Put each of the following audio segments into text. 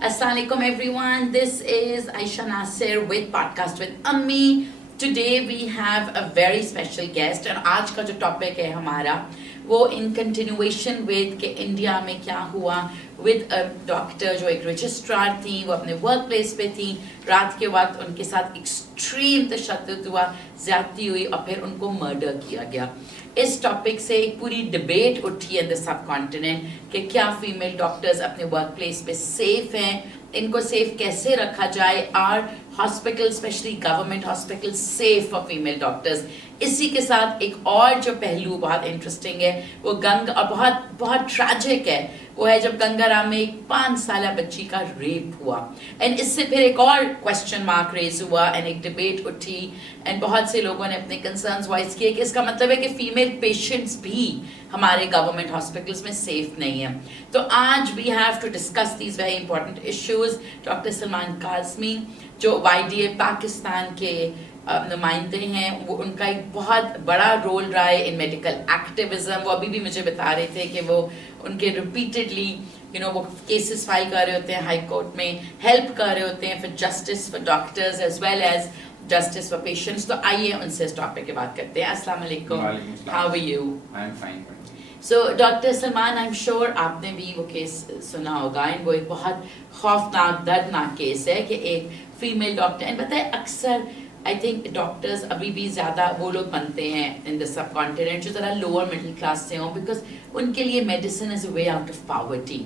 Assalamualaikum everyone. This is Aisha Nasir with Podcast with Ammi. Today we have a very special guest and आज का जो topic है हमारा वो in continuation with कि India में क्या हुआ with a doctor जो एक रजिस्ट्रार थी, वो अपने वर्क प्लेस पे थी, रात के वक्त उनके साथ एक्सट्रीम तशद्दुद हुआ, ज्यादती हुई और फिर उनको मर्डर किया गया. इस टॉपिक से एक पूरी डिबेट उठी है इन द सब कॉन्टिनेंट कि क्या फीमेल डॉक्टर्स अपने वर्क प्लेस पे सेफ हैं, इनको सेफ कैसे रखा जाए, are hospital specially government hospital safe for female doctors. इसी के साथ एक और जो पहलू बहुत इंटरेस्टिंग है वो और बहुत बहुत ट्रैजिक है, वो है जब गंगाराम में एक 5 साल बच्ची का रेप हुआ. एंड इससे फिर एक और क्वेश्चन मार्क रेज हुआ एंड एक डिबेट उठी एंड बहुत से लोगों ने अपने कंसर्न्स वॉइस किए कि इसका मतलब है कि फीमेल पेशेंट्स भी हमारे गवर्नमेंट हॉस्पिटल्स में सेफ नहीं है. तो आज we have to discuss these very important issues. Doctor Salman Kazmi जो YDA पाकिस्तान के नुमाइंदे हैं, वो उनका एक बहुत बड़ा रोल रहा है इन मेडिकल एक्टिविज्म. वो अभी भी मुझे बता रहे थे कि वो उनके रिपीटेडली वो केसेस फाइल कर रहे होते हैं हाई कोर्ट में, हेल्प कर रहे होते हैं for justice for doctors as well as justice for patients. तो आइए उनसे इस टॉपिक की बात करते हैं. अस्सलाम वालेकुम, how are you? I am fine. So doctor Salman, I am sure आपने भी वो केस सुना होगा एंड वो एक बहुत खौफनाक दर्दनाक केस है कि एक फीमेल डॉक्टर एंड बताए अक्सर आई थिंक डॉक्टर्स अभी भी ज़्यादा वो लोग बनते हैं इन द सब कॉन्टिनेंट जो ज़रा लोअर मिडिल क्लास से हों, बिकॉज उनके लिए medicine is a way out of poverty.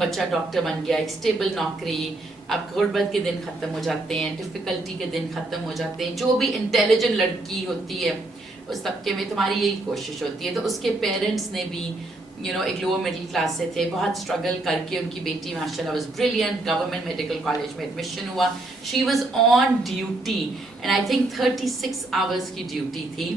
बच्चा डॉक्टर बन गया, एक स्टेबल नौकरी, अब गुर्बत के दिन ख़त्म हो जाते हैं, डिफ़िकल्टी के दिन ख़त्म हो जाते हैं. जो भी इंटेलिजेंट लड़की होती है उस तबके में तुम्हारी यही कोशिश होती है. तो उसके पेरेंट्स ने भी एक लोअर मिडिल क्लास से थे, बहुत स्ट्रगल करके उनकी बेटी माशाल्लाह was brilliant, government medical college में एडमिशन हुआ. She was on duty and I think 36 hours की ड्यूटी थी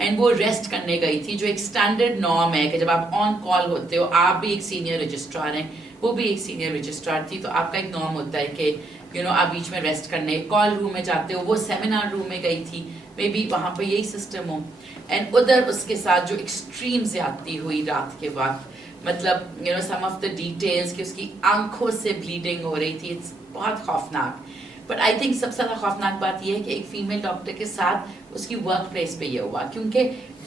एंड वो रेस्ट करने गई थी, जो एक स्टैंडर्ड नॉर्म है कि जब आप ऑन कॉल होते हो, आप भी एक सीनियर रजिस्ट्रार हैं, वो भी एक सीनियर रजिस्ट्रार थी, तो आपका एक नॉर्म होता है कि आप बीच में रेस्ट करने कॉल रूम में जाते हो. वो सेमिनार रूम में गई थी, मे बी वहाँ पर यही सिस्टम हो. एंड उधर उसके साथ जो एक्सट्रीम ज़्यादती हुई रात के वक्त, मतलब सम ऑफ द डिटेल्स कि उसकी आंखों से ब्लीडिंग हो रही थी, इट्स बहुत खौफनाक. बट आई थिंक सबसे ज़्यादा खौफनाक बात यह है कि एक फ़ीमेल डॉक्टर के साथ उसकी वर्क प्लेस पे ये हुआ, क्योंकि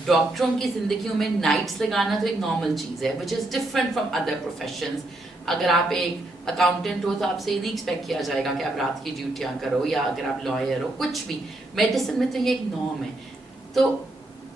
डॉक्टरों की ज़िंदगियों में नाइट्स लगाना तो एक नॉर्मल चीज़ है which is different from other professions. अगर आप एक अकाउंटेंट हो तो आपसे ये नहीं एक्सपेक्ट किया जाएगा कि आप रात की ड्यूटियाँ करो, या अगर आप लॉयर हो, कुछ भी. मेडिसिन में तो ये एक नॉर्म है. तो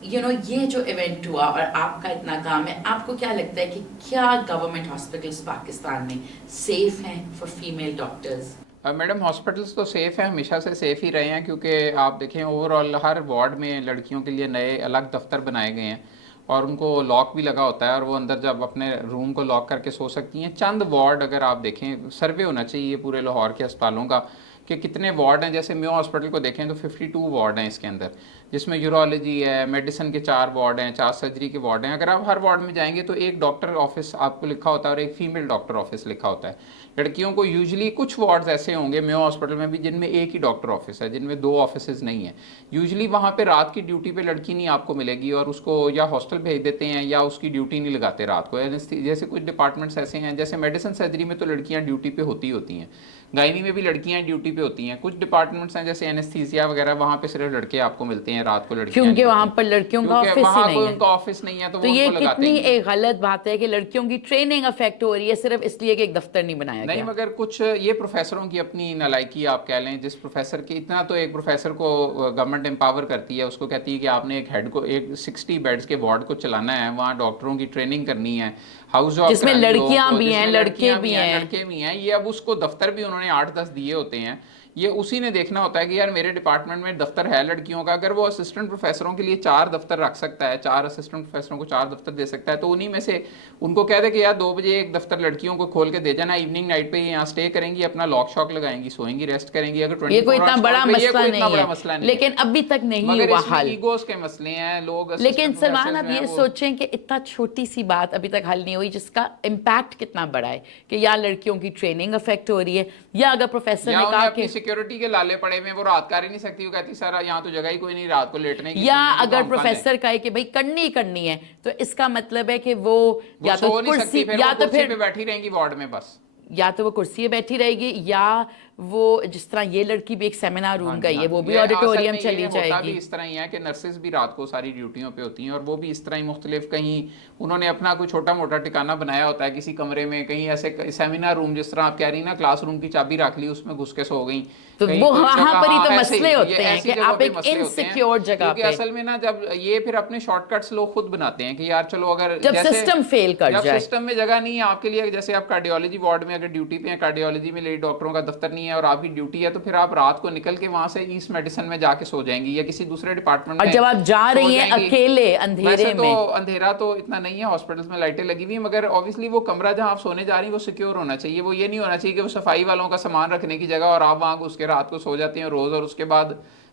ये जो इवेंट हुआ और आपका इतना काम है, आपको क्या लगता है कि क्या गवर्नमेंट हॉस्पिटल्स पाकिस्तान में सेफ हैं for female doctors? Madam, hospitals तो सेफ़ हैं, हमेशा से सेफ़ ही रहे हैं, क्योंकि आप देखें ओवरऑल हर वार्ड में लड़कियों के लिए नए अलग दफ्तर बनाए गए हैं और उनको लॉक भी लगा होता है और वो अंदर जब अपने रूम को लॉक करके सो सकती हैं. चंद वार्ड अगर आप देखें, सर्वे होना चाहिए पूरे लाहौर के अस्पतालों का कि कितने वार्ड हैं. जैसे मेयो हॉस्पिटल को देखें तो 52 वार्ड हैं इसके अंदर, जिसमें यूरोलॉजी है, मेडिसिन के 4 वार्ड हैं, 4 सर्जरी के वार्ड हैं. अगर आप हर वार्ड में जाएंगे तो एक डॉक्टर ऑफिस आपको लिखा होता है और एक फीमेल डॉक्टर ऑफिस लिखा होता है. लड़कियों को यूजुअली कुछ वार्ड्स ऐसे होंगे मेयो हॉस्पिटल में भी जिनमें एक ही डॉक्टर ऑफिस है, जिनमें 2 ऑफिस नहीं है. यूजुअली वहाँ पे रात की ड्यूटी पे लड़की नहीं आपको मिलेगी और उसको या हॉस्टल भेज देते हैं या उसकी ड्यूटी नहीं लगाते रात को. जैसे कुछ डिपार्टमेंट्स ऐसे हैं, जैसे मेडिसिन सर्जरी में तो लड़कियाँ ड्यूटी पे होती हैं, गायनी में भी लड़कियां ड्यूटी पे होती हैं. कुछ डिपार्टमेंट्स हैं जैसे एनेस्थीसिया वगैरह, वहाँ पे सिर्फ लड़के आपको मिलते हैं रात को. लड़कियां क्योंकि वहाँ पर लड़कियों का ऑफिस ही नहीं है, उनका ऑफिस नहीं है, तो ये कितनी एक गलत बात है कि लड़कियों की ट्रेनिंग अफेक्ट हो रही है सिर्फ इसलिए कि एक दफ्तर नहीं बनाया नहीं, मगर कुछ ये प्रोफेसरों की अपनी नालायकी आप कह लें. जिस प्रोफेसर की इतना तो एक प्रोफेसर को गवर्नमेंट एम्पावर करती है, उसको कहती है कि आपने एक हेड को एक 60 बेड्स के वार्ड को चलाना है, वहाँ डॉक्टरों की ट्रेनिंग करनी है, हाउस जॉब जिसमें लड़कियां भी हैं, लड़के भी हैं. ये अब उसको दफ्तर भी उन्होंने 8-10 दिए होते हैं. ये उसी ने देखना होता है कि यार मेरे डिपार्टमेंट में दफ्तर है लड़कियों का, अगर वो असिस्टेंट प्रोफेसरों के लिए 4 दफ्तर रख सकता है, 4 असिस्टेंट प्रोफेसरों को 4 दफ्तर दे सकता है, तो उन्हीं में से उनको कह दे कि यार 2 बजे एक दफ्तर लड़कियों को खोल के दे जाना, इवनिंग नाइट पे यहाँ स्टे करेंगी, अपना लॉक शॉक लगाएंगी, सोएंगी, रेस्ट करेंगी. अगर ये कोई इतना बड़ा मसला नहीं, लेकिन अभी तक नहीं हुआ हल. ईगोस के मसले हैं लोग. लेकिन सलमान, आप ये सोचें कि इतना छोटी सी बात अभी तक हल नहीं हुई, जिसका इम्पैक्ट कितना बड़ा है कि या लड़कियों की ट्रेनिंग अफेक्ट हो रही है, या अगर प्रोफेसर ने कहा कि सिक्योरिटी के लाले पड़े में वो रात कर ही नहीं सकती, वो कहती सर यहाँ तो जगह ही कोई नहीं रात को लेटने की. या अगर प्रोफेसर कहे कि भाई करनी है, तो इसका मतलब है कि वो या तो कुर्सी या तो फिर बैठी रहेंगी वार्ड में बस. یا تو وہ کرسی پہ بیٹھی رہے گی یا وہ جس طرح یہ لڑکی بھی ایک سیمینار روم گئی ہے وہ بھی آڈیٹوریم چلی جائے گی. اس طرح ہی ہے کہ نرسز بھی رات کو ساری ڈیوٹیوں پہ ہوتی ہیں اور وہ بھی اس طرح ہی مختلف کہیں انہوں نے اپنا کوئی چھوٹا موٹا ٹھکانہ بنایا ہوتا ہے کسی کمرے میں, کہیں ایسے سیمینار روم جس طرح آپ کہہ رہی نا کلاس روم کی چابی رکھ لی اس میں گھس کے سو گئی, تو وہ وہاں پر ہی تو مسئلے ہوتے ہیں کہ آپ ایک انسیکیور جگہ پہ, اصل میں نا جب یہ پھر اپنے شارٹ کٹس لوگ خود بناتے ہیں کہ یار چلو اگر جب سسٹم فیل کر جائے, جب سسٹم میں جگہ نہیں ہے آپ کے لیے, جیسے آپ کارڈیولوجی وارڈ میں اگر ڈیوٹی پہ ہیں, کارڈیولوجی میں لیڈی ڈاکٹروں کا دفتر نہیں ہے اور آپ کی ڈیوٹی ہے, تو پھر آپ رات کو نکل کے وہاں سے ایسٹ میڈیسن میں جا کے سو جائیں گی یا کسی دوسرے ڈپارٹمنٹ میں, اور جب آپ جا رہی ہیں اکیلے اندھیرے میں. تو اندھیرا تو اتنا نہیں ہے ہاسپٹلس میں, لائٹیں لگی ہوئی ہیں, مگر obviously وہ کمرہ جہاں آپ سونے جا رہی ہیں وہ سیکیور ہونا چاہیے. وہ یہ نہیں ہونا چاہیے کہ وہ صفائی والوں کا سامان رکھنے کی جگہ اور آپ وہاں گھس کے رات کو سو جاتے ہیں روز, اور اس کے بعد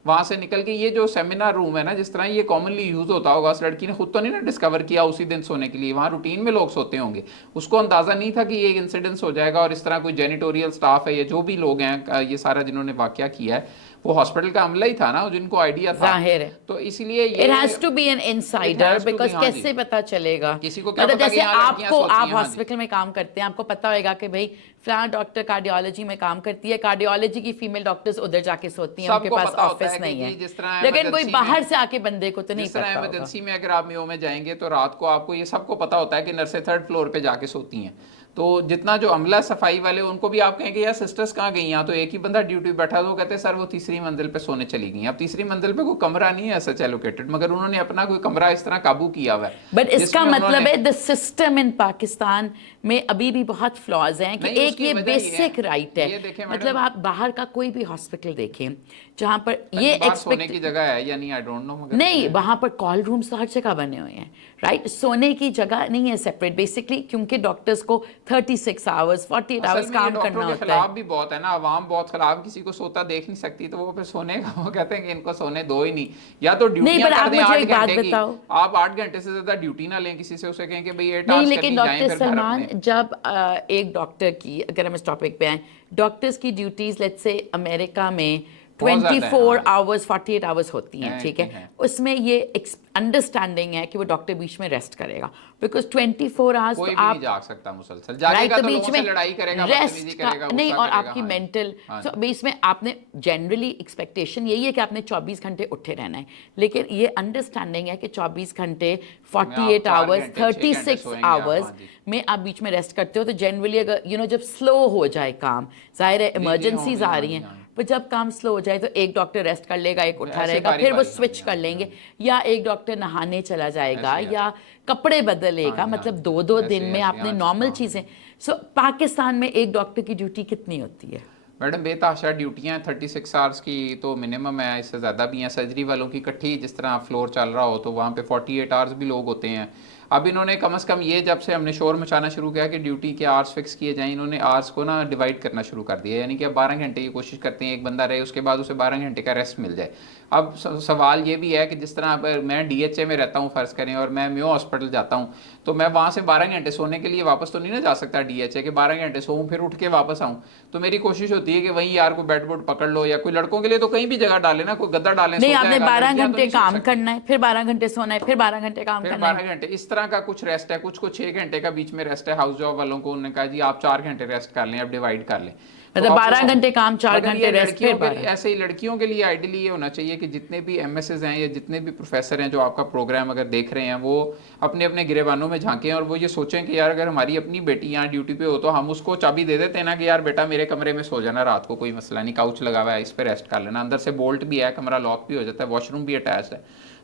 وہاں سے نکل کے یہ جو سیمینار روم ہے نا جس طرح یہ کامنلی یوز ہوتا ہوگا, اس لڑکی نے خود تو نہیں نا ڈسکور کیا اسی دن سونے کے لیے, وہاں روٹین میں لوگ سوتے ہوں گے, اس کو اندازہ نہیں تھا کہ یہ ایک انسیڈنس ہو جائے گا. اور اس طرح کوئی جینیٹوریل سٹاف ہے یا جو بھی لوگ ہیں یہ سارا جنہوں نے واقعہ کیا ہے وہ ہاسپٹل کا عملہ ہی تھا نا جن کو آئیڈیا تھا, ظاہر ہے. تو اس لیے it has to be an insider because کیسے پتا چلے گا کسی کو, کیا پتا جیسے آپ ہاسپٹل میں کام کرتے ہیں آپ کو پتا ہوئے گا کہ بھائی فلاں ڈاکٹر کارڈیولوجی میں کام کرتی ہے, کارڈیولوجی کی فیمیل ڈاکٹرز ادھر جا کے سوتی ہیں, ان کے پاس آفس نہیں ہے, لیکن کوئی باہر سے آ کے بندے کو تو نہیں پتا ہوگا. ایمرجنسی میں اگر آپ میو میں جائیں گے تو رات کو آپ کو یہ سب کو پتا ہوتا ہے کہ نرسیں 3rd فلور پہ جا کے سوتی ہیں, تو جتنا جو عملہ صفائی والے ان کو بھی آپ کہیں کہ یار سسٹرز کہاں گئی ہیں, تو ایک ہی بندہ ڈیوٹی بیٹھا تو وہ کہتے ہیں سر وہ 3ری منزل پہ سونے چلی گئی ہیں. اب 3ری منزل پہ کوئی کمرہ نہیں ہے ایسا ایلوکیٹڈ, مگر انہوں نے اپنا کوئی کمرہ اس طرح قابو کیا ہوا ہے. بٹ اس کا مطلب ہے the system in پاکستان میں ابھی بھی بہت فلاز ہیں کہ ایک یہ بیسک رائٹ ہے, مطلب آپ باہر کا کوئی بھی ہاسپٹل دیکھیں جہاں پر یہ سونے کی جگہ ہے یا نہیں, I don't know, مگر نہیں وہاں پر کال رومز تو ہر جگہ بنے ہوئے ہیں, رائٹ, سونے کی جگہ نہیں ہے سیپریٹ بیسکلی, کیونکہ ڈاکٹرز کو 36 آورز 48 آورز کام کرنا ہوتا ہے. خلاف بھی بہت ہے نا, عوام بہت خلاف, کسی کو سوتا دیکھ نہیں سکتی تو وہ پھر سونے کا وہ کہتے ہیں کہ ان کو سونے دو ہی نہیں, یا تو ڈیوٹیاں کر دیں 8 گھنٹے کی, آپ 8 گھنٹے سے زیادہ ڈیوٹی نہ لیں کسی سے, اسے کہیں کہ بھئی یہ ٹاسک کرنی جائیں. ڈاکٹر سلمان جب ایک ڈاکٹر کی, اگر ہم اس ٹاپک پہ آئیں, ڈاکٹرز کی ڈیوٹیز لیٹس سے امریکہ میں 24 آورز 48 آورز ہوتی ہیں, ٹھیک ہے, اس میں یہ انڈرسٹینڈنگ ہے کہ وہ ڈاکٹر بیچ میں ریسٹ کرے گا, بیکاز 24 آورز کوئی بھی نہیں جاگ سکتا مسلسل, جاگے گا تو لوگوں سے لڑائی کرے گا, بدتمیزی کرے گا, نہیں, اور آپ کی مینٹل بیس میں آپ نے جنرلی ایکسپیکٹیشن یہی ہے کہ آپ نے 24 گھنٹے اٹھے رہنا ہے, لیکن یہ انڈرسٹینڈنگ ہے کہ 24 گھنٹے 48 آورز 36 آورز میں آپ بیچ میں ریسٹ کرتے ہو. تو جنرلی اگر جب سلو ہو جائے کام, ظاہر ہے ایمرجنسیز آ رہی ہیں, پر جب کام سلو ہو جائے تو ایک ڈاکٹر ریسٹ کر لے گا, ایک اٹھا رہے گا, پھر وہ سوئچ کر لیں گے, یا ایک ڈاکٹر نہانے چلا جائے گا یا کپڑے بدلے گا, مطلب 2 دن میں آپ نے نارمل چیزیں. سو پاکستان میں ایک ڈاکٹر کی ڈیوٹی کتنی ہوتی ہے میڈم؟ بے تحاشا ڈیوٹیاں 36 آورس کی تو منیمم ہے, اس سے زیادہ بھی ہیں. سرجری والوں کی کٹھی جس طرح فلور چل رہا ہو تو وہاں پہ 48 آورس بھی لوگ ہوتے ہیں. اب انہوں نے کم از کم یہ, جب سے ہم نے شور مچانا شروع کیا کہ ڈیوٹی کے آورس فکس کیے جائیں, انہوں نے آورس کو نا ڈیوائڈ کرنا شروع کر دیا, یعنی کہ اب 12 گھنٹے کی کوشش کرتے ہیں ایک بندہ رہے, اس کے بعد اسے 12 گھنٹے کا ریسٹ مل جائے. اب سوال یہ بھی ہے کہ جس طرح میں ڈی ایچ اے میں رہتا ہوں فرض کریں, اور میں میو ہاسپٹل جاتا ہوں, تو میں وہاں سے 12 گھنٹے سونے کے لیے واپس تو نہیں نہ جا سکتا ڈی ایچ اے کہ 12 گھنٹے سوؤں پھر اٹھ کے واپس آؤں. تو میری کوشش ہوتی ہے کہ وہیں یار کوئی بیڈ بورڈ پکڑ لو, یا کوئی لڑکوں کے لیے تو کہیں بھی جگہ ڈالے نا, کوئی گدا ڈالیں. نہیں, آپ نے 12 گھنٹے کام کرنا ہے, پھر 12 گھنٹے سونا ہے, پھر 12 گھنٹے کام کرنا ہے, 12 گھنٹے اس طرح کا کچھ ریسٹ ہے. کچھ کو 6 گھنٹے کا بیچ میں ریسٹ ہے. ہاؤس جاب والوں کو انہوں نے کہا جی آپ 4 گھنٹے ریسٹ کر لیں, اب ڈیوائڈ کر لیں. مطلب 12 گھنٹے کام 4 گھنٹے ریسٹ. ایسے ہی لڑکیوں کے لیے آئیڈیلی یہ ہونا چاہیے کہ جتنے بھی ایم ایس ایز ہیں یا جتنے بھی پروفیسر ہیں جو آپ کا پروگرام اگر دیکھ رہے ہیں, وہ اپنے اپنے گریبانوں میں جھانکیں اور وہ یہ سوچیں کہ یار اگر ہماری اپنی بیٹی یہاں ڈیوٹی پہ ہو تو ہم اس کو چابی دے دیتے ہیں نا کہ یار بیٹا میرے کمرے میں سو جانا رات کو, کوئی مسئلہ نہیں, کاؤچ لگا ہوا ہے اس پہ ریسٹ کر لینا, اندر سے بولٹ بھی ہے, کمرہ لاک بھی ہو جاتا ہے, واش روم بھی اٹیچ ہے.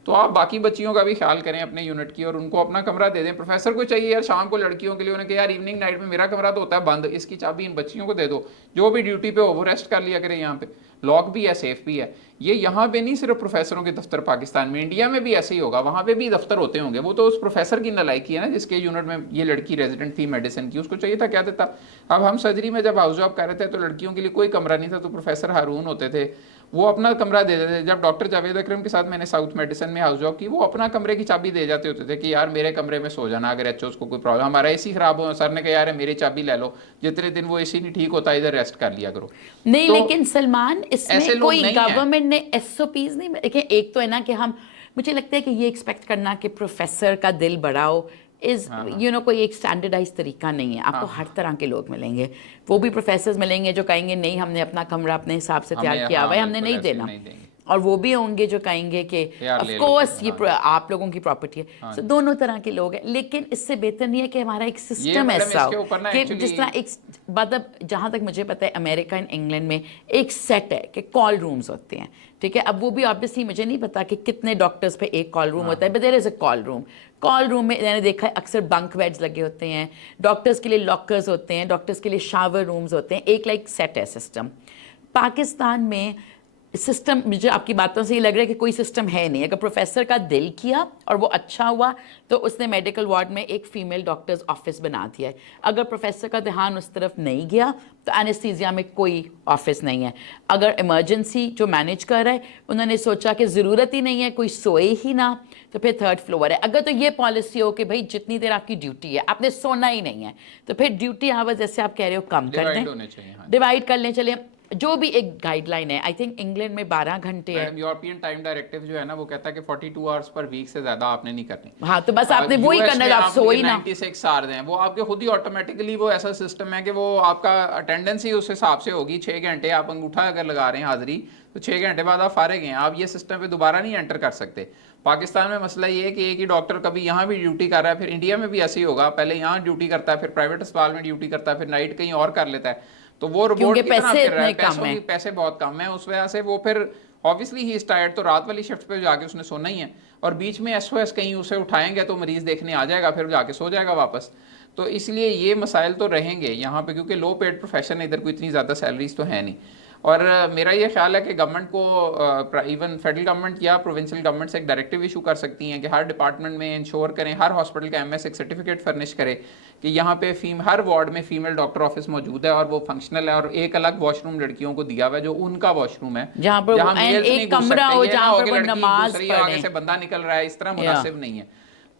تو آپ باقی بچیوں کا بھی خیال کریں اپنے یونٹ کی, اور ان کو اپنا کمرہ دے دیں. پروفیسر کو چاہیے یار شام کو لڑکیوں کے لیے انہیں کہ یار ایوننگ نائٹ میں میرا کمرہ تو ہوتا ہے بند, اس کی چابی ان بچیوں کو دے دو, جو بھی ڈیوٹی پہ ہو وہ ریسٹ کر لیا کرے. یہاں پہ لاک بھی ہے, سیف بھی ہے. یہ یہاں پہ نہیں صرف پروفیسروں کے دفتر پاکستان میں, انڈیا میں بھی ایسے ہی ہوگا, وہاں پہ بھی دفتر ہوتے ہوں گے. وہ تو اس پروفیسر کی نالائکی ہے نا جس کے یونٹ میں یہ لڑکی ریزیڈنٹ تھی میڈیسن کی, اس کو چاہیے تھا کیا دیتا. اب ہم سرجری میں جب ہاؤس جاب کر رہے تھے تو لڑکیوں کے لیے کوئی کمرہ نہیں تھا, تو پروفیسر ہارون ہوتے تھے, وہ اپنا کمرہ دے دیتے تھے. جب ڈاکٹر جاوید اکرم کے ساتھ میں نے ساؤتھ میڈیسن میں ہاؤس جاب کی, وہ اپنا کمرے کی چابی دے جاتے ہوتے تھے کہ یار میرے کمرے میں سو جانا, اگر ایچ اوز کو کوئی پرابلم, ہمارا اے سی خراب ہو, سر نے کہا یار میری چابی لے لو, جتنے دن وہ اے سی نہیں ٹھیک ہوتا ادھر ریسٹ کر لیا کرو. نہیں لیکن سلمان اس میں کوئی گورنمنٹ نے ایس او پیز نہیں دیکھیں. ایک تو ہے نا کہ ہم, مجھے لگتا ہے کہ یہ ایکسپیکٹ کرنا کہ پروفیسر کا دل بڑا ہو, is you know कोई एक स्टैंडर्डाइज तरीका नहीं है. आपको हर तरह के लोग मिलेंगे. वो भी प्रोफेसर्स मिलेंगे जो कहेंगे नहीं हमने अपना कमरा अपने हिसाब से तैयार किया हुआ है, हमने नहीं देना. और वो भी होंगे जो कहेंगे कि ऑफ कोर्स ये आप लोगों की प्रॉपर्टी है. So, दोनों तरह के लोग हैं. लेकिन इससे बेहतर नहीं है कि हमारा एक सिस्टम ऐसा हो कि जिस तरह एक मतलब जहाँ तक मुझे पता है अमेरिका एंड इंग्लैंड में एक सेट है कि कॉल रूम्स होते हैं. ठीक है, अब वो भी ऑब्वियसली मुझे नहीं पता कि कितने डॉक्टर्स पे एक कॉल रूम होता है, but there is a call room में मैंने देखा है अक्सर बंक बेड्स लगे होते हैं, डॉक्टर्स के लिए लॉकर्स होते हैं, डॉक्टर्स के लिए शावर रूम्स होते हैं, एक लाइक सेट है सिस्टम. पाकिस्तान में सिस्टम मुझे आपकी बातों से ये लग रहा है कि कोई सिस्टम है नहीं. अगर प्रोफेसर का दिल किया और वो अच्छा हुआ तो उसने मेडिकल वार्ड में एक फीमेल डॉक्टर्स ऑफिस बना दिया है. अगर प्रोफेसर का ध्यान उस तरफ नहीं गया तो एनेस्थीसिया में कोई ऑफिस नहीं है. अगर इमरजेंसी जो मैनेज कर रहा है उन्होंने सोचा कि ज़रूरत ही नहीं है कोई सोए ही ना तो फिर थर्ड फ्लोर है. अगर तो ये पॉलिसी हो कि भाई जितनी देर आपकी ड्यूटी है आपने सोना ही नहीं है तो फिर ड्यूटी आवर्स जैसे आप कह रहे हो कम कर दें, डिवाइड कर लें. चलिए जो भी एक गाइडलाइन है, आई थिंक इंग्लैंड में 12 घंटे है. यूरोपियन टाइम डायरेक्टिव जो है ना वो कहता है कि 42 आवर्स पर वीक से ज्यादा आपने नहीं करनी. हाँ तो बस आपने वही करना है, आप सो ही ना. 96 आवर्स हैं वो आपके खुद ही ऑटोमेटिकली वो ऐसा सिस्टम है कि वो आपका अटेंडेंस ही उस हिसाब से होगी. 6 घंटे आप अंगूठा अगर लगा रहे हैं हाजिरी तो 6 घंटे बाद आप फारिग हैं. आप ये सिस्टम पे दोबारा नहीं एंटर कर सकते. पाकिस्तान में मसला ये है कि एक ही डॉक्टर कभी यहाँ भी ड्यूटी कर रहा है, फिर इंडिया में भी ऐसे ही होगा. पहले यहाँ ड्यूटी करता है, फिर प्राइवेट अस्पताल में ड्यूटी करता है, फिर नाइट कहीं और कर लेता है. तो वो रोबोट की तरह फिर रहा है, पैसे बहुत कम है. उस वजह से वो फिर ऑब्वियसली ही इज टायर्ड, तो रात वाली शिफ्ट पे जाके उसने सोना ही है. और बीच में एसओएस कहीं उसे उठाएंगे तो मरीज देखने आ जाएगा, फिर जाके सो जाएगा वापस. तो इसलिए ये मसाइल तो रहेंगे यहाँ पे क्योंकि लो पेड प्रोफेशन है, इधर कोई इतनी ज़्यादा सैलरीज तो है नहीं. और मेरा ये ख्याल है कि गवर्नमेंट को इवन फेडरल गवर्नमेंट या प्रोविंशियल गवर्नमेंट से एक डायरेक्टिव इशू कर सकती हैं कि हर डिपार्टमेंट में इंश्योर करें, हर हॉस्पिटल का एमएस एक सर्टिफिकेट फर्निश करे कि यहाँ पे हर वार्ड में फीमेल डॉक्टर ऑफिस मौजूद है और वो फंक्शनल है और एक अलग वॉशरूम लड़कियों को दिया हुआ है जो उनका वॉशरूम है, जहाँ एक कमरा हो जहाँ पर नमाज पढ़े, आगे से बंदा निकल रहा है, इस तरह मुनासिब नहीं है.